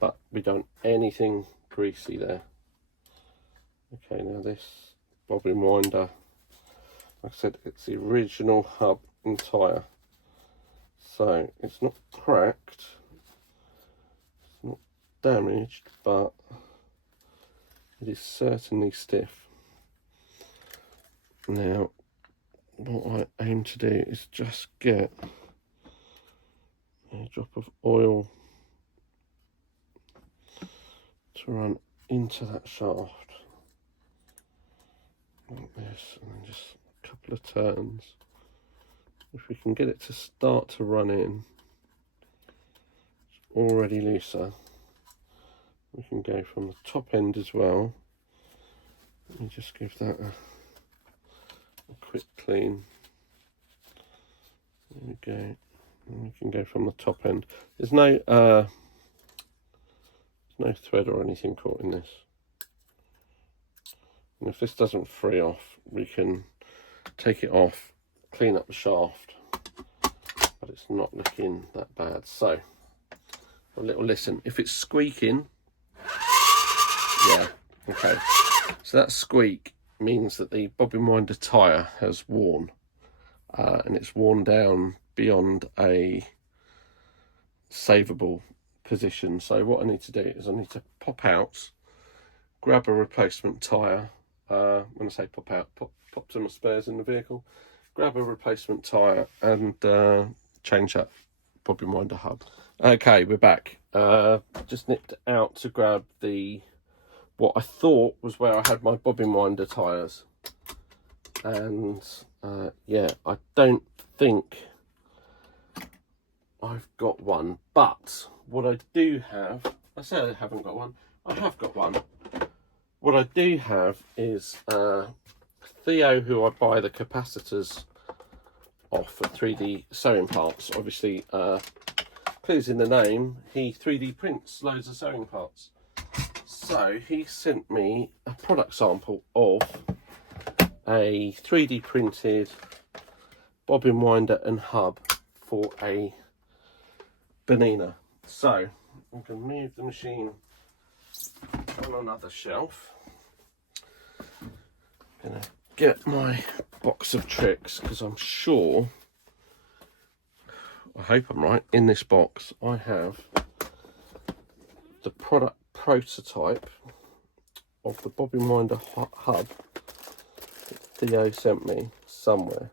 but we don't want anything greasy there. Okay, now this bobbin winder, like I said, it's the original hub and tyre. So it's not cracked, it's not damaged, but it is certainly stiff. Now, what I aim to do is just get a drop of oil to run into that shaft, like this, and then just a couple of turns. If we can get it to start to run in, it's already looser. We can go from the top end as well. Let me just give that a quick clean. There we go. And we can go from the top end. There's no thread or anything caught in this. And if this doesn't free off, we can take it off, clean up the shaft, but it's not looking that bad. So a little listen. If it's squeaking, yeah, okay, so that squeak means that the bobbin winder tyre has worn, and it's worn down beyond a savable position. So what I need to do is I need to pop out, grab a replacement tyre. When I say pop out, pop to my spares in the vehicle, grab a replacement tyre and change that bobbin winder hub. Okay, we're back. Just nipped out to grab what I thought was where I had my bobbin winder tyres, and yeah, I don't think I've got one, but what I do have, I say I haven't got one, I have got one. What I do have is Theo, who I buy the capacitors off for 3D sewing parts. Obviously, clues in the name, he 3D prints loads of sewing parts. So he sent me a product sample of a 3D printed bobbin winder and hub for a Bernina. So I'm going to move the machine on another shelf. I'm going to get my box of tricks, because I'm sure, I hope I'm right, in this box I have the product prototype of the bobbin winder hub that Theo sent me somewhere.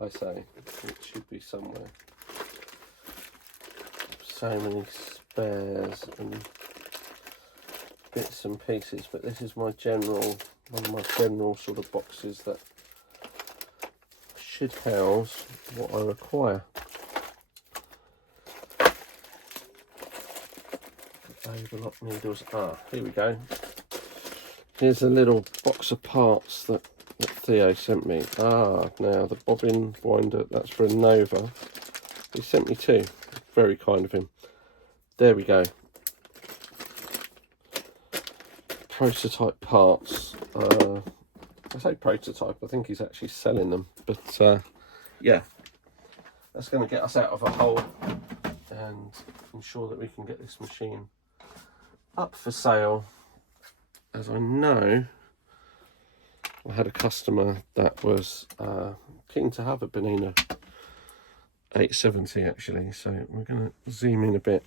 I say, it should be somewhere. So many spares and bits and pieces, but this is my one of my general sort of boxes that should house what I require. Overlock needles. Here we go. Here's a little box of parts that Theo sent me. Now the bobbin winder, that's for a Nova. He sent me two. Very kind of him. There we go. Prototype parts. I say prototype, I think he's actually selling them, but yeah, that's going to get us out of a hole and ensure that we can get this machine up for sale. As I know, I had a customer that was keen to have a Bernina 870 actually, so we're going to zoom in a bit,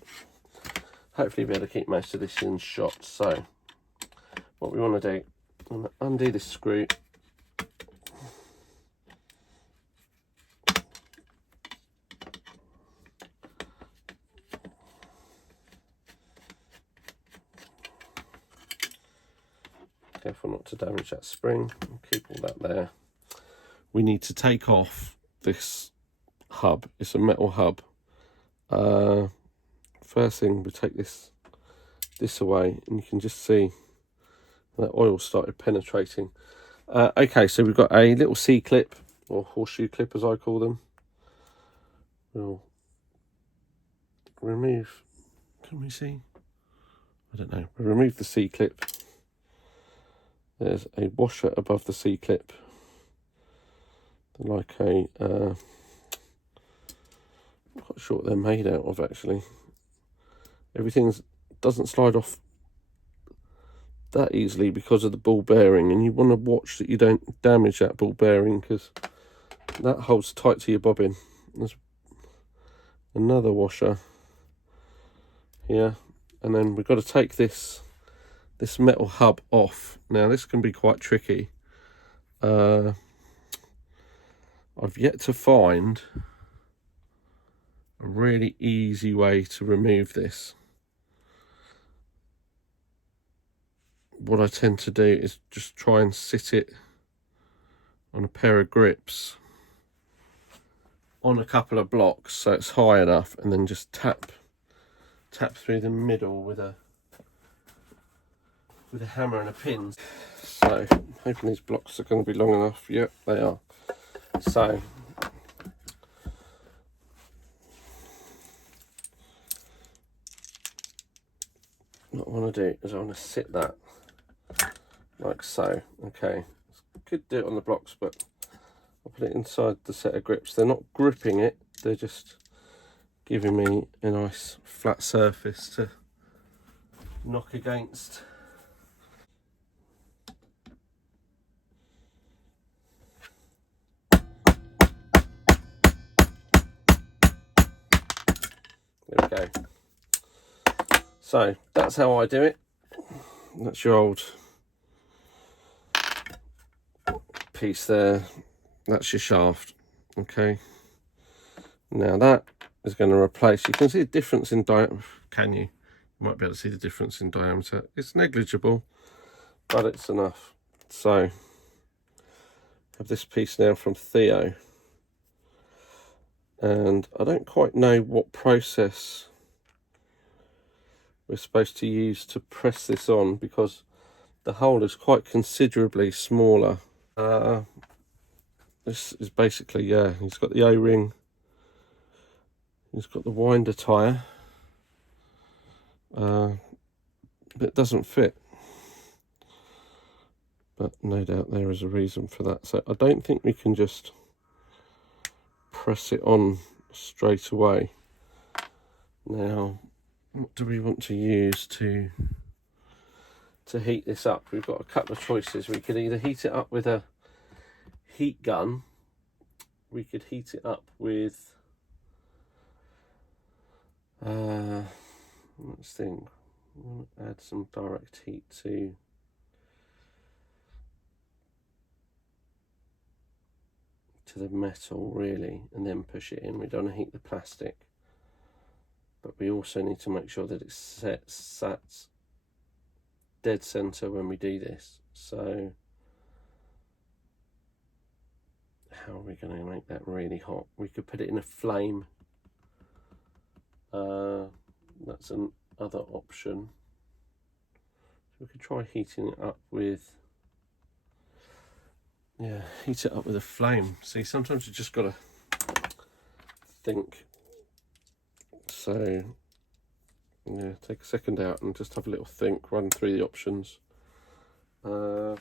hopefully be able to keep most of this in shot. So what we want to do I'm going to undo this screw. Careful not to damage that spring. Keep all that there. We need to take off this hub. It's a metal hub. First thing, we take this away, and you can just see that oil started penetrating. Okay, so we've got a little C-clip, or horseshoe clip as I call them. We'll remove, can we see? I don't know. We'll remove the C-clip. There's a washer above the C-clip. Like a, I'm not quite sure what they're made out of actually. Everything doesn't slide off that easily because of the ball bearing, and you want to watch that you don't damage that ball bearing because that holds tight to your bobbin. There's another washer here, and then we've got to take this metal hub off. Now this can be quite tricky. I've yet to find a really easy way to remove this. What I tend to do is just try and sit it on a pair of grips on a couple of blocks so it's high enough, and then just tap through the middle with a hammer and a pin. So I'm hoping these blocks are going to be long enough. Yep, they are. So what I want to do is I want to sit that like so. Okay, could do it on the blocks, but I'll put it inside the set of grips. They're not gripping it, they're just giving me a nice flat surface to knock against. There we go. So that's how I do it. That's your old piece there. That's your shaft. Okay. Now that is going to replace. You can see the difference in diameter. Can you? You might be able to see the difference in diameter. It's negligible, but it's enough. So I have this piece now from Theo, and I don't quite know what process we're supposed to use to press this on because the hole is quite considerably smaller. This is basically, yeah, he's got the O-ring, he's got the winder tyre, but it doesn't fit. But no doubt there is a reason for that. So I don't think we can just press it on straight away. Now, what do we want to use to heat this up? We've got a couple of choices. We could either heat it up with a heat gun, we could heat it up with let's think. I want to add some direct heat to the metal really, and then push it in. We don't want to heat the plastic, but we also need to make sure that it's sat dead center when we do this. So how are we going to make that really hot? We could put it in a flame. That's another option. So we could try heating it up with, yeah, heat it up with a flame. See, sometimes you just got to think. So yeah, take a second out and just have a little think, run through the options. Now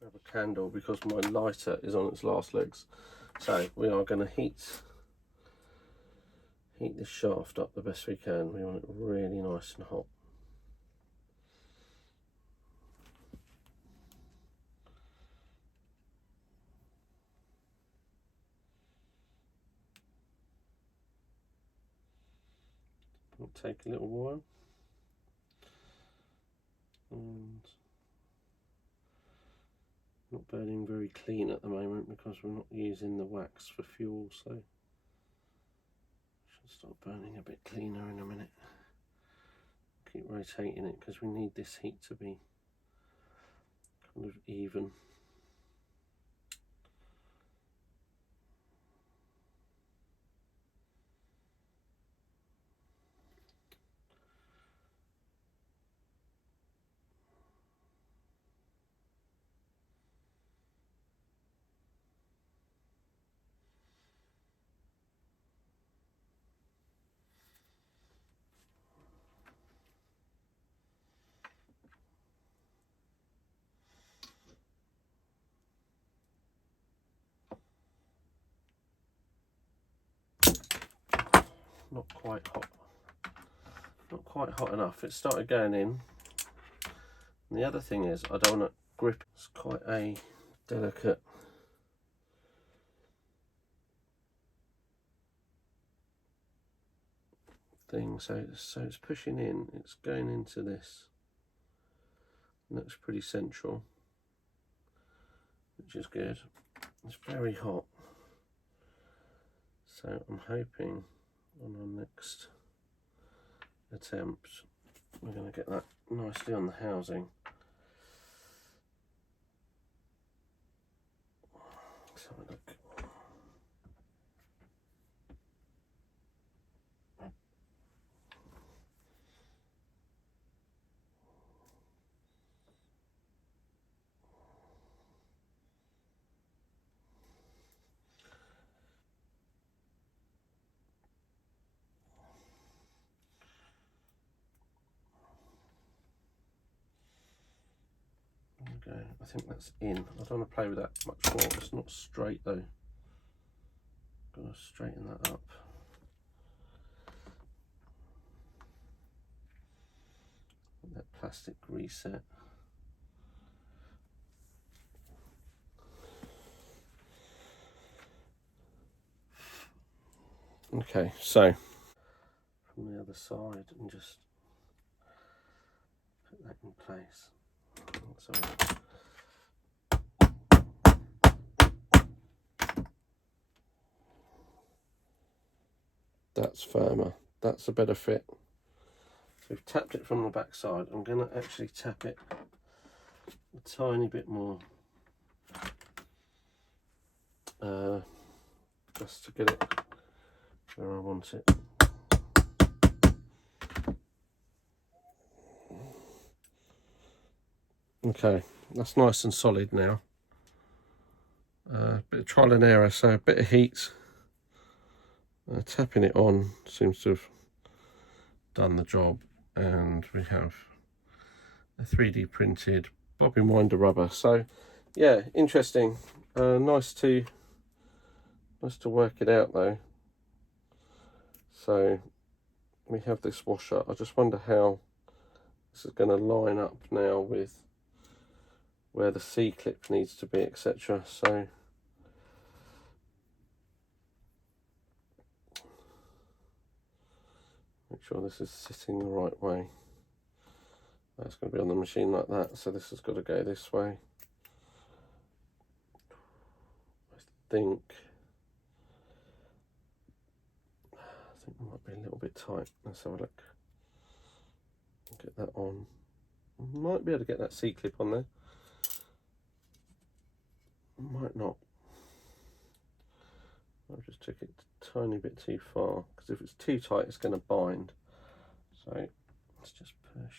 grab a candle because my lighter is on its last legs. So we are going to heat the shaft up the best we can. We want it really nice and hot. It'll take a little while. And not burning very clean at the moment because we're not using the wax for fuel, so should start burning a bit cleaner in a minute. Keep rotating it because we need this heat to be kind of even. Not quite hot. Not quite hot enough. It started going in. And the other thing is, I don't want to grip. It's quite a delicate thing. So it's pushing in. It's going into this. Looks pretty central, which is good. It's very hot. So I'm hoping on our next attempt we're going to get that nicely on the housing. Let's have a look. There we go. I think that's in. I don't want to play with that much more. It's not straight though. Got to straighten that up. That plastic reset. Okay, so from the other side and just put that in place. That's firmer. That's a better fit. So we've tapped it from the back side. I'm going to actually tap it a tiny bit more, just to get it where I want it. Okay, that's nice and solid now. Bit of trial and error, so a bit of heat. Tapping it on seems to have done the job, and we have a 3D printed bobbin winder rubber. So yeah, interesting. Nice to work it out though. So we have this washer. I just wonder how this is going to line up now with where the C-clip needs to be, etc. So make sure this is sitting the right way. That's going to be on the machine like that, so this has got to go this way. I think it might be a little bit tight. Let's have a look. Get that on. Might be able to get that C-clip on there. Might not. I just took it a tiny bit too far, because if it's too tight it's going to bind. So let's just push.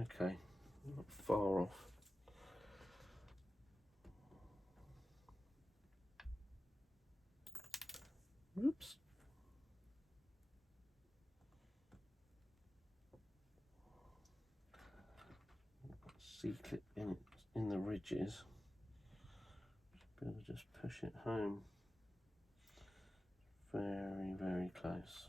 Okay, not far off. Oops. C-clip in the ridges. Be able to just push it home. Very, very close.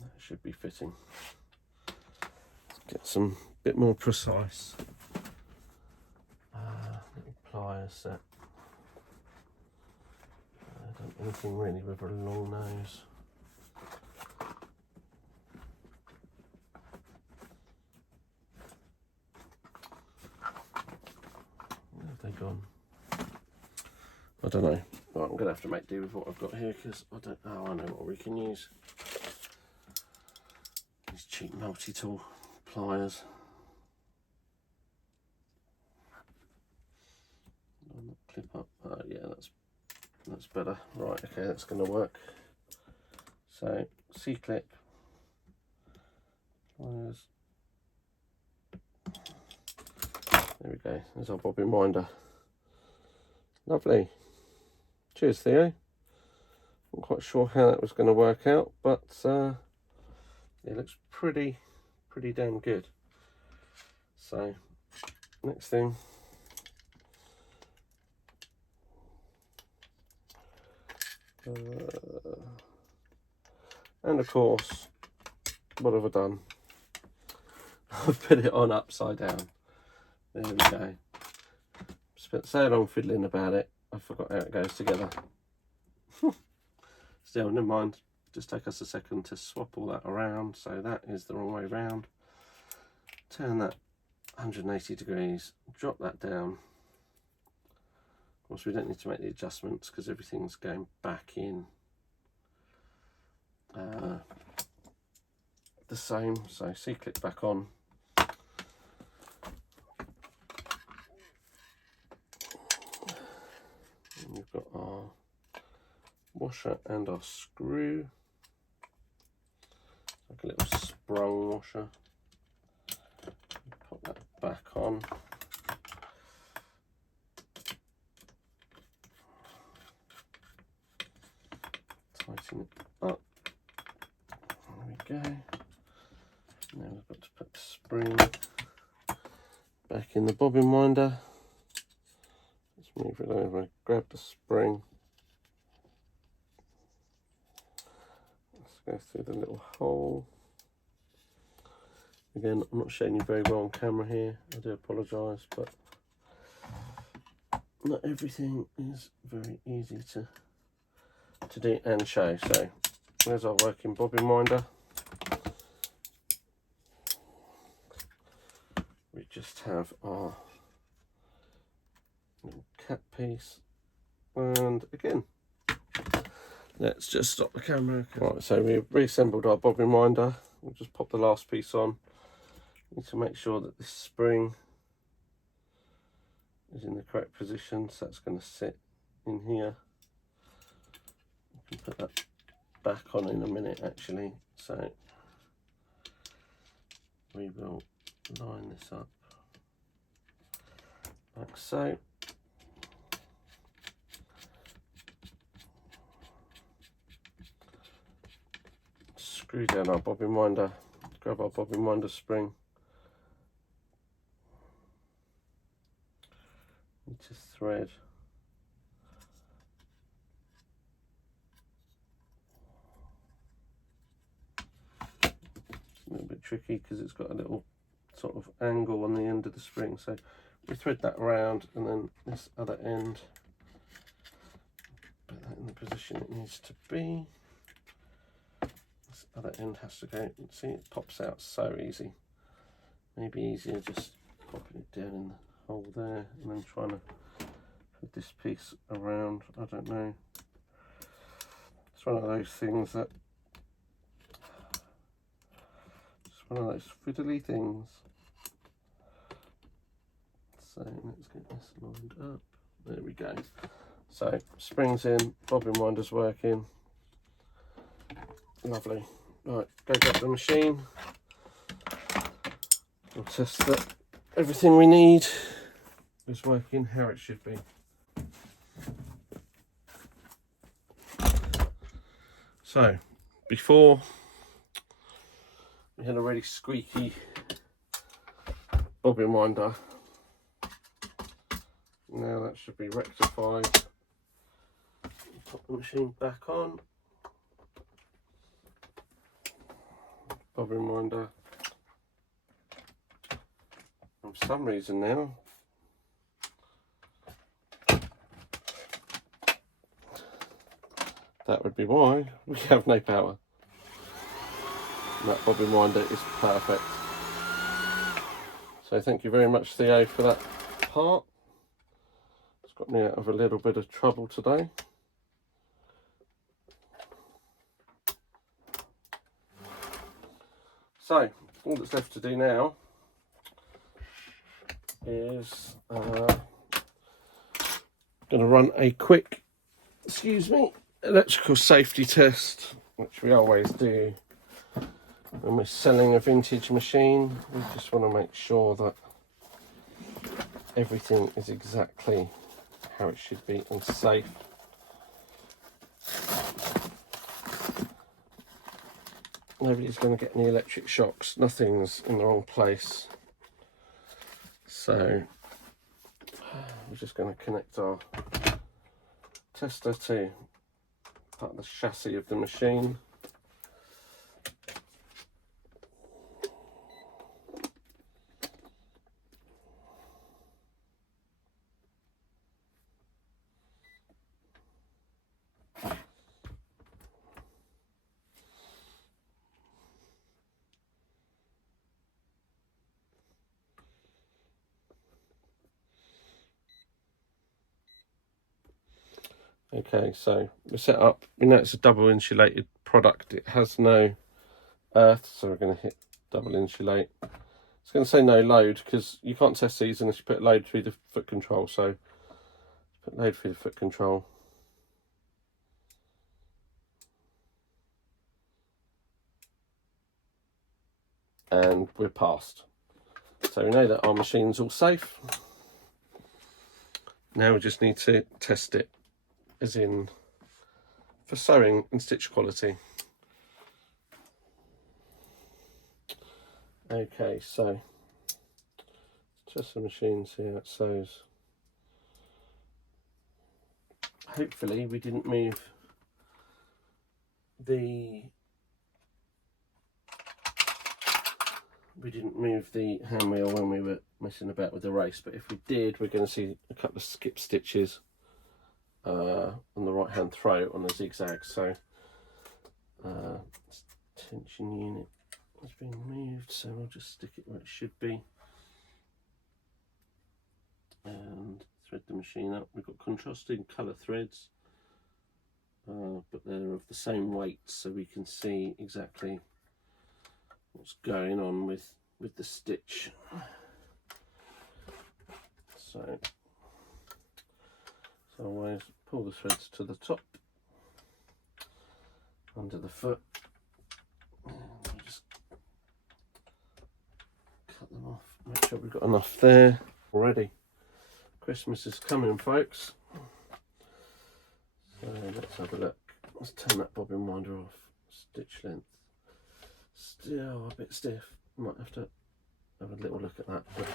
That should be fitting. get some bit more precise little pliers set. I don't want anything really with a long nose. Where have they gone? I don't know. Right, I'm going to have to make do with what I've got here because I don't know. I know what we can use. These cheap multi-tool pliers. Clip up. Oh yeah, that's better. Right, okay, that's going to work. So C-clip pliers. There we go. There's our bobbin winder. Lovely. Cheers, Theo. I'm quite sure how that was going to work out, but it looks pretty damn good. So next thing, and of course, what have I done? I've put it on upside down. There we go. Spent so long fiddling about it, I forgot how it goes together. Still, never mind. Just take us a second to swap all that around. So that is the wrong way round. Turn that 180 degrees, drop that down. Of course, we don't need to make the adjustments because everything's going back in the same. So C-clip back on. And we've got our washer and our screw. Like a little sprung washer. Pop that back on. Tighten it up. There we go. Now we've got to put the spring back in the bobbin winder. Let's move it over, grab the spring. Let's go through the little hole. Again, I'm not showing you very well on camera here. I do apologise, but not everything is very easy to do and show. So there's our working bobbin winder. We just have our little cap piece, and again, let's just stop the camera. Right, so we've reassembled our bobbin winder. We'll just pop the last piece on. Need to make sure that this spring is in the correct position, so that's going to sit in here. We can put that back on in a minute actually. So we will line this up like so. Screw down our bobbin winder, grab our bobbin winder spring. Need to thread it's a little bit tricky because it's got a little sort of angle on the end of the spring, so we thread that around, and then this other end, put that in the position it needs to be. This other end has to go, see, it pops out so easy. Maybe easier just popping it down in the hole there and then trying to put this piece around. I don't know, it's one of those things that, it's one of those fiddly things. So let's get this lined up. There we go. So springs in, bobbin winder's working. Lovely. Right, go grab the machine. We'll test that everything we need is working how it should be. So before we had a really squeaky bobbin winder. Now that should be rectified. Put the machine back on. Bobbin winder And for some reason now, that would be why we have no power. And that bobbin winder is perfect. So thank you very much, Theo, for that part. It's got me out of a little bit of trouble today. So all that's left to do now is going to run a quick, electrical safety test, which we always do when we're selling a vintage machine. We just want to make sure that everything is exactly how it should be and safe. Nobody's going to get any electric shocks, nothing's in the wrong place. So we're just going to connect our tester to part of the chassis of the machine. Okay, so we're set up. We know it's a double insulated product. It has no earth, so we're going to hit double insulate. It's going to say no load because you can't test these unless you put load through the foot control. So put load through the foot control. And we're passed. So we know that our machine's all safe. Now we just need to test it, as in for sewing and stitch quality. Okay, so test the machine, see how it sews. Hopefully we didn't move the hand wheel when we were messing about with the race, but if we did, we're going to see a couple of skip stitches on the right hand throat on the zigzag. So tension unit has been moved, so I'll just stick it where it should be and thread the machine up. We've got contrasting colour threads, but they're of the same weight, so we can see exactly what's going on with the stitch. So always pull the threads to the top under the foot and just cut them off. Make sure we've got enough there already. Christmas is coming, folks, so let's have a look. Let's turn that bobbin winder off. Stitch length still a bit stiff. Might have to have a little look at that, but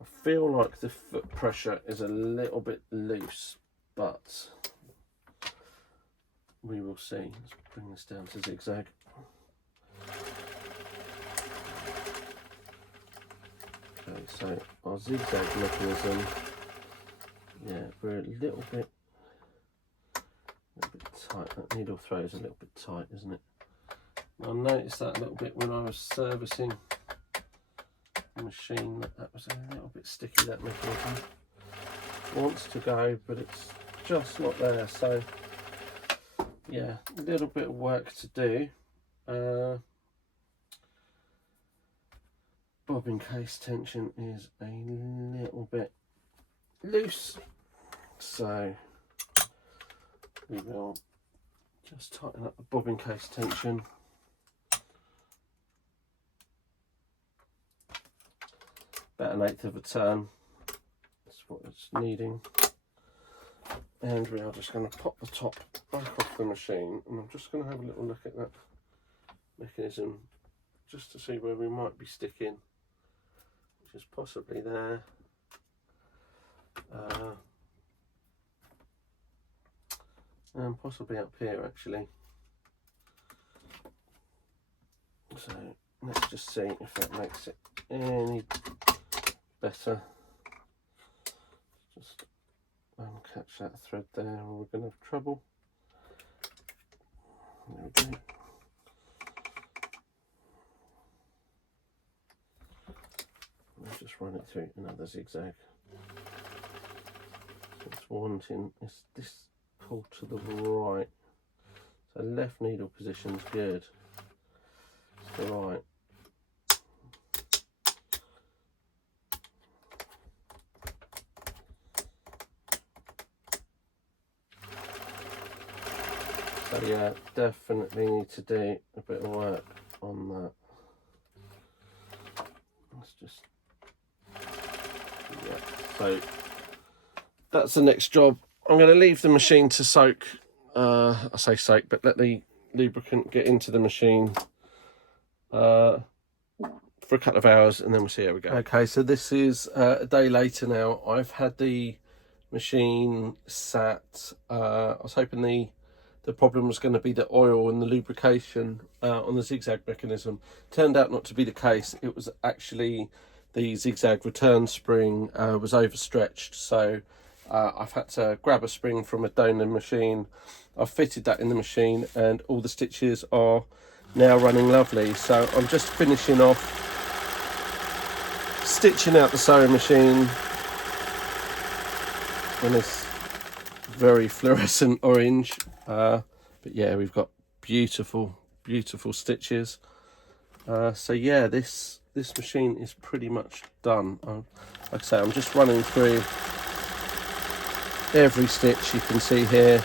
I feel like the foot pressure is a little bit loose, but we will see. Let's bring this down to zigzag. Okay, so our zigzag mechanism, yeah, we're a little bit tight. That needle throw is a little bit tight, isn't it? I noticed that a little bit when I was servicing the machine, that was a little bit sticky, that mechanism. Wants to go, but it's just not there. So yeah, a little bit of work to do. Bobbin case tension is a little bit loose, so we will just tighten up the bobbin case tension. About 1/8 of a turn, that's what it's needing. And we are just going to pop the top back off the machine, and I'm just going to have a little look at that mechanism just to see where we might be sticking, which is possibly there. And possibly up here actually. So let's just see if that makes it any better. Just uncatch that thread there, or we're going to have trouble. There we go. I'll just run it through another zigzag. So it's wanting this pull to the right. So left needle position's good. It's the right. So yeah, definitely need to do a bit of work on that. Let's just, yeah, so that's the next job. I'm going to leave the machine to soak, I say soak, but let the lubricant get into the machine for a couple of hours, and then we'll see how we go. Okay, so this is a day later now. I've had the machine sat. I was hoping the problem was going to be the oil and the lubrication on the zigzag mechanism. Turned out not to be the case. It was actually the zigzag return spring was overstretched, so I've had to grab a spring from a donor machine. I've fitted that in the machine, and all the stitches are now running lovely. So I'm just finishing off stitching out the sewing machine on this very fluorescent orange, but yeah, we've got beautiful stitches. So yeah, this machine is pretty much done. Like I say, I'm just running through every stitch you can see here.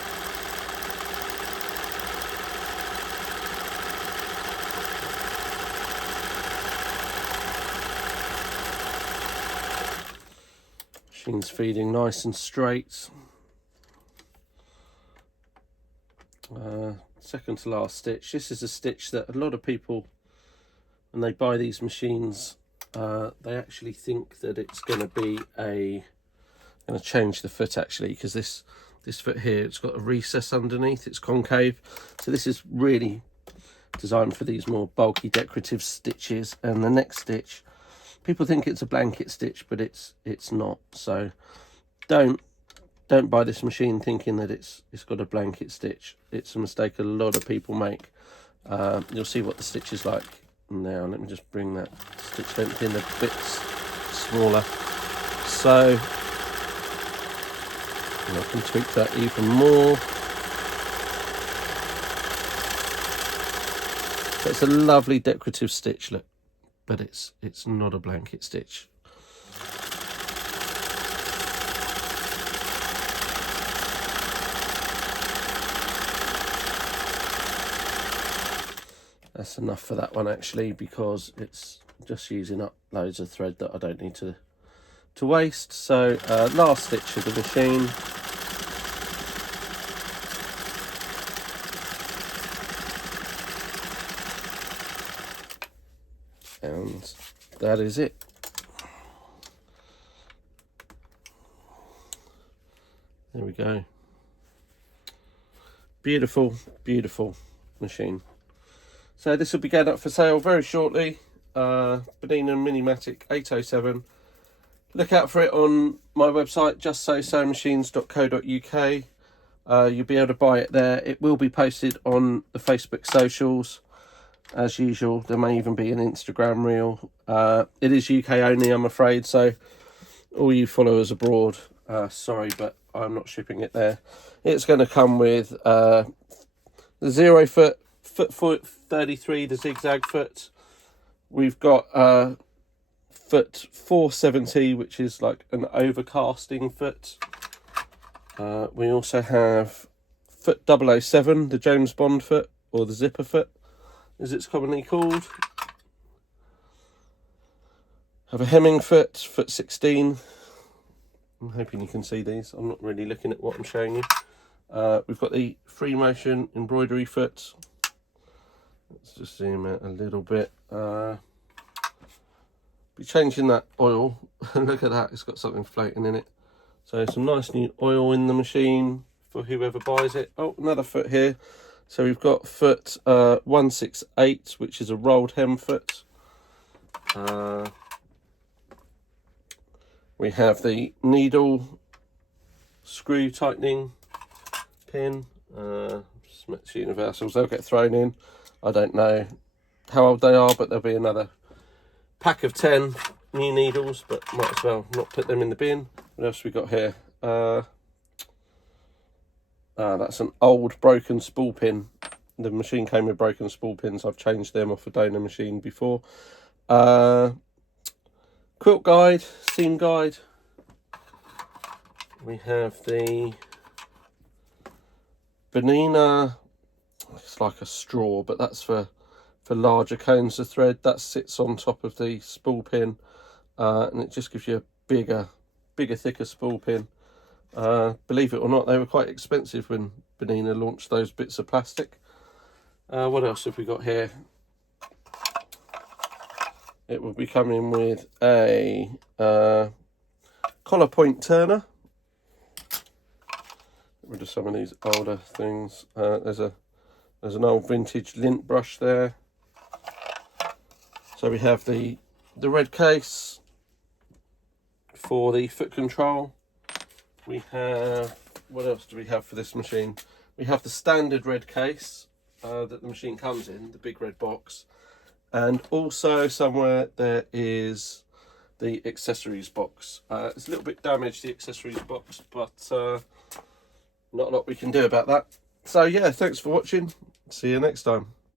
Machine's feeding nice and straight. Second to last stitch. This is a stitch that a lot of people, when they buy these machines, they actually think that it's going to be going to change the foot, actually, because this foot here, it's got a recess underneath, it's concave, so this is really designed for these more bulky decorative stitches. And the next stitch, people think it's a blanket stitch, but it's not. So don't buy this machine thinking that it's got a blanket stitch. It's a mistake a lot of people make. You'll see what the stitch is like now. Let me just bring that stitch length in a bit smaller, so I can tweak that even more. So it's a lovely decorative stitch, look, but it's not a blanket stitch. That's enough for that one, actually, because it's just using up loads of thread that I don't need to waste. So last stitch of the machine. And that is it. There we go. Beautiful machine. So this will be going up for sale very shortly. Bernina Minimatic 807. Look out for it on my website, justsewsewingmachines.co.uk. You'll be able to buy it there. It will be posted on the Facebook socials as usual. There may even be an Instagram reel. It is UK only, I'm afraid, so all you followers abroad, sorry, but I'm not shipping it there. It's going to come with the 0 foot 33, the zigzag foot. We've got foot 470, which is like an overcasting foot. We also have foot 007, the James Bond foot, or the zipper foot, as it's commonly called. Have a hemming foot, foot 16. I'm hoping you can see these. I'm not really looking at what I'm showing you. We've got the free motion embroidery foot. Let's just zoom out a little bit. Be changing that oil. Look at that, it's got something floating in it. So some nice new oil in the machine for whoever buys it. Oh, another foot here. So we've got foot 168, which is a rolled hem foot. We have the needle screw tightening pin. Smith's Universals, they'll get thrown in. I don't know how old they are, but there'll be another pack of 10 new needles, but might as well not put them in the bin. What else we got here? That's an old broken spool pin. The machine came with broken spool pins. I've changed them off a donor machine before. Quilt guide, seam guide. We have the Bernina. It's like a straw, but that's for larger cones of thread. That sits on top of the spool pin, and it just gives you a bigger, thicker spool pin. Believe it or not, they were quite expensive when Bernina launched those bits of plastic. What else have we got here? It will be coming with a collar point turner. Get rid of some of these older things. There's an old vintage lint brush there. So we have the red case for the foot control. We have, what else do we have for this machine? We have the standard red case that the machine comes in, the big red box. And also somewhere there is the accessories box. It's a little bit damaged, the accessories box, but not a lot we can do about that. So yeah, thanks for watching. See you next time.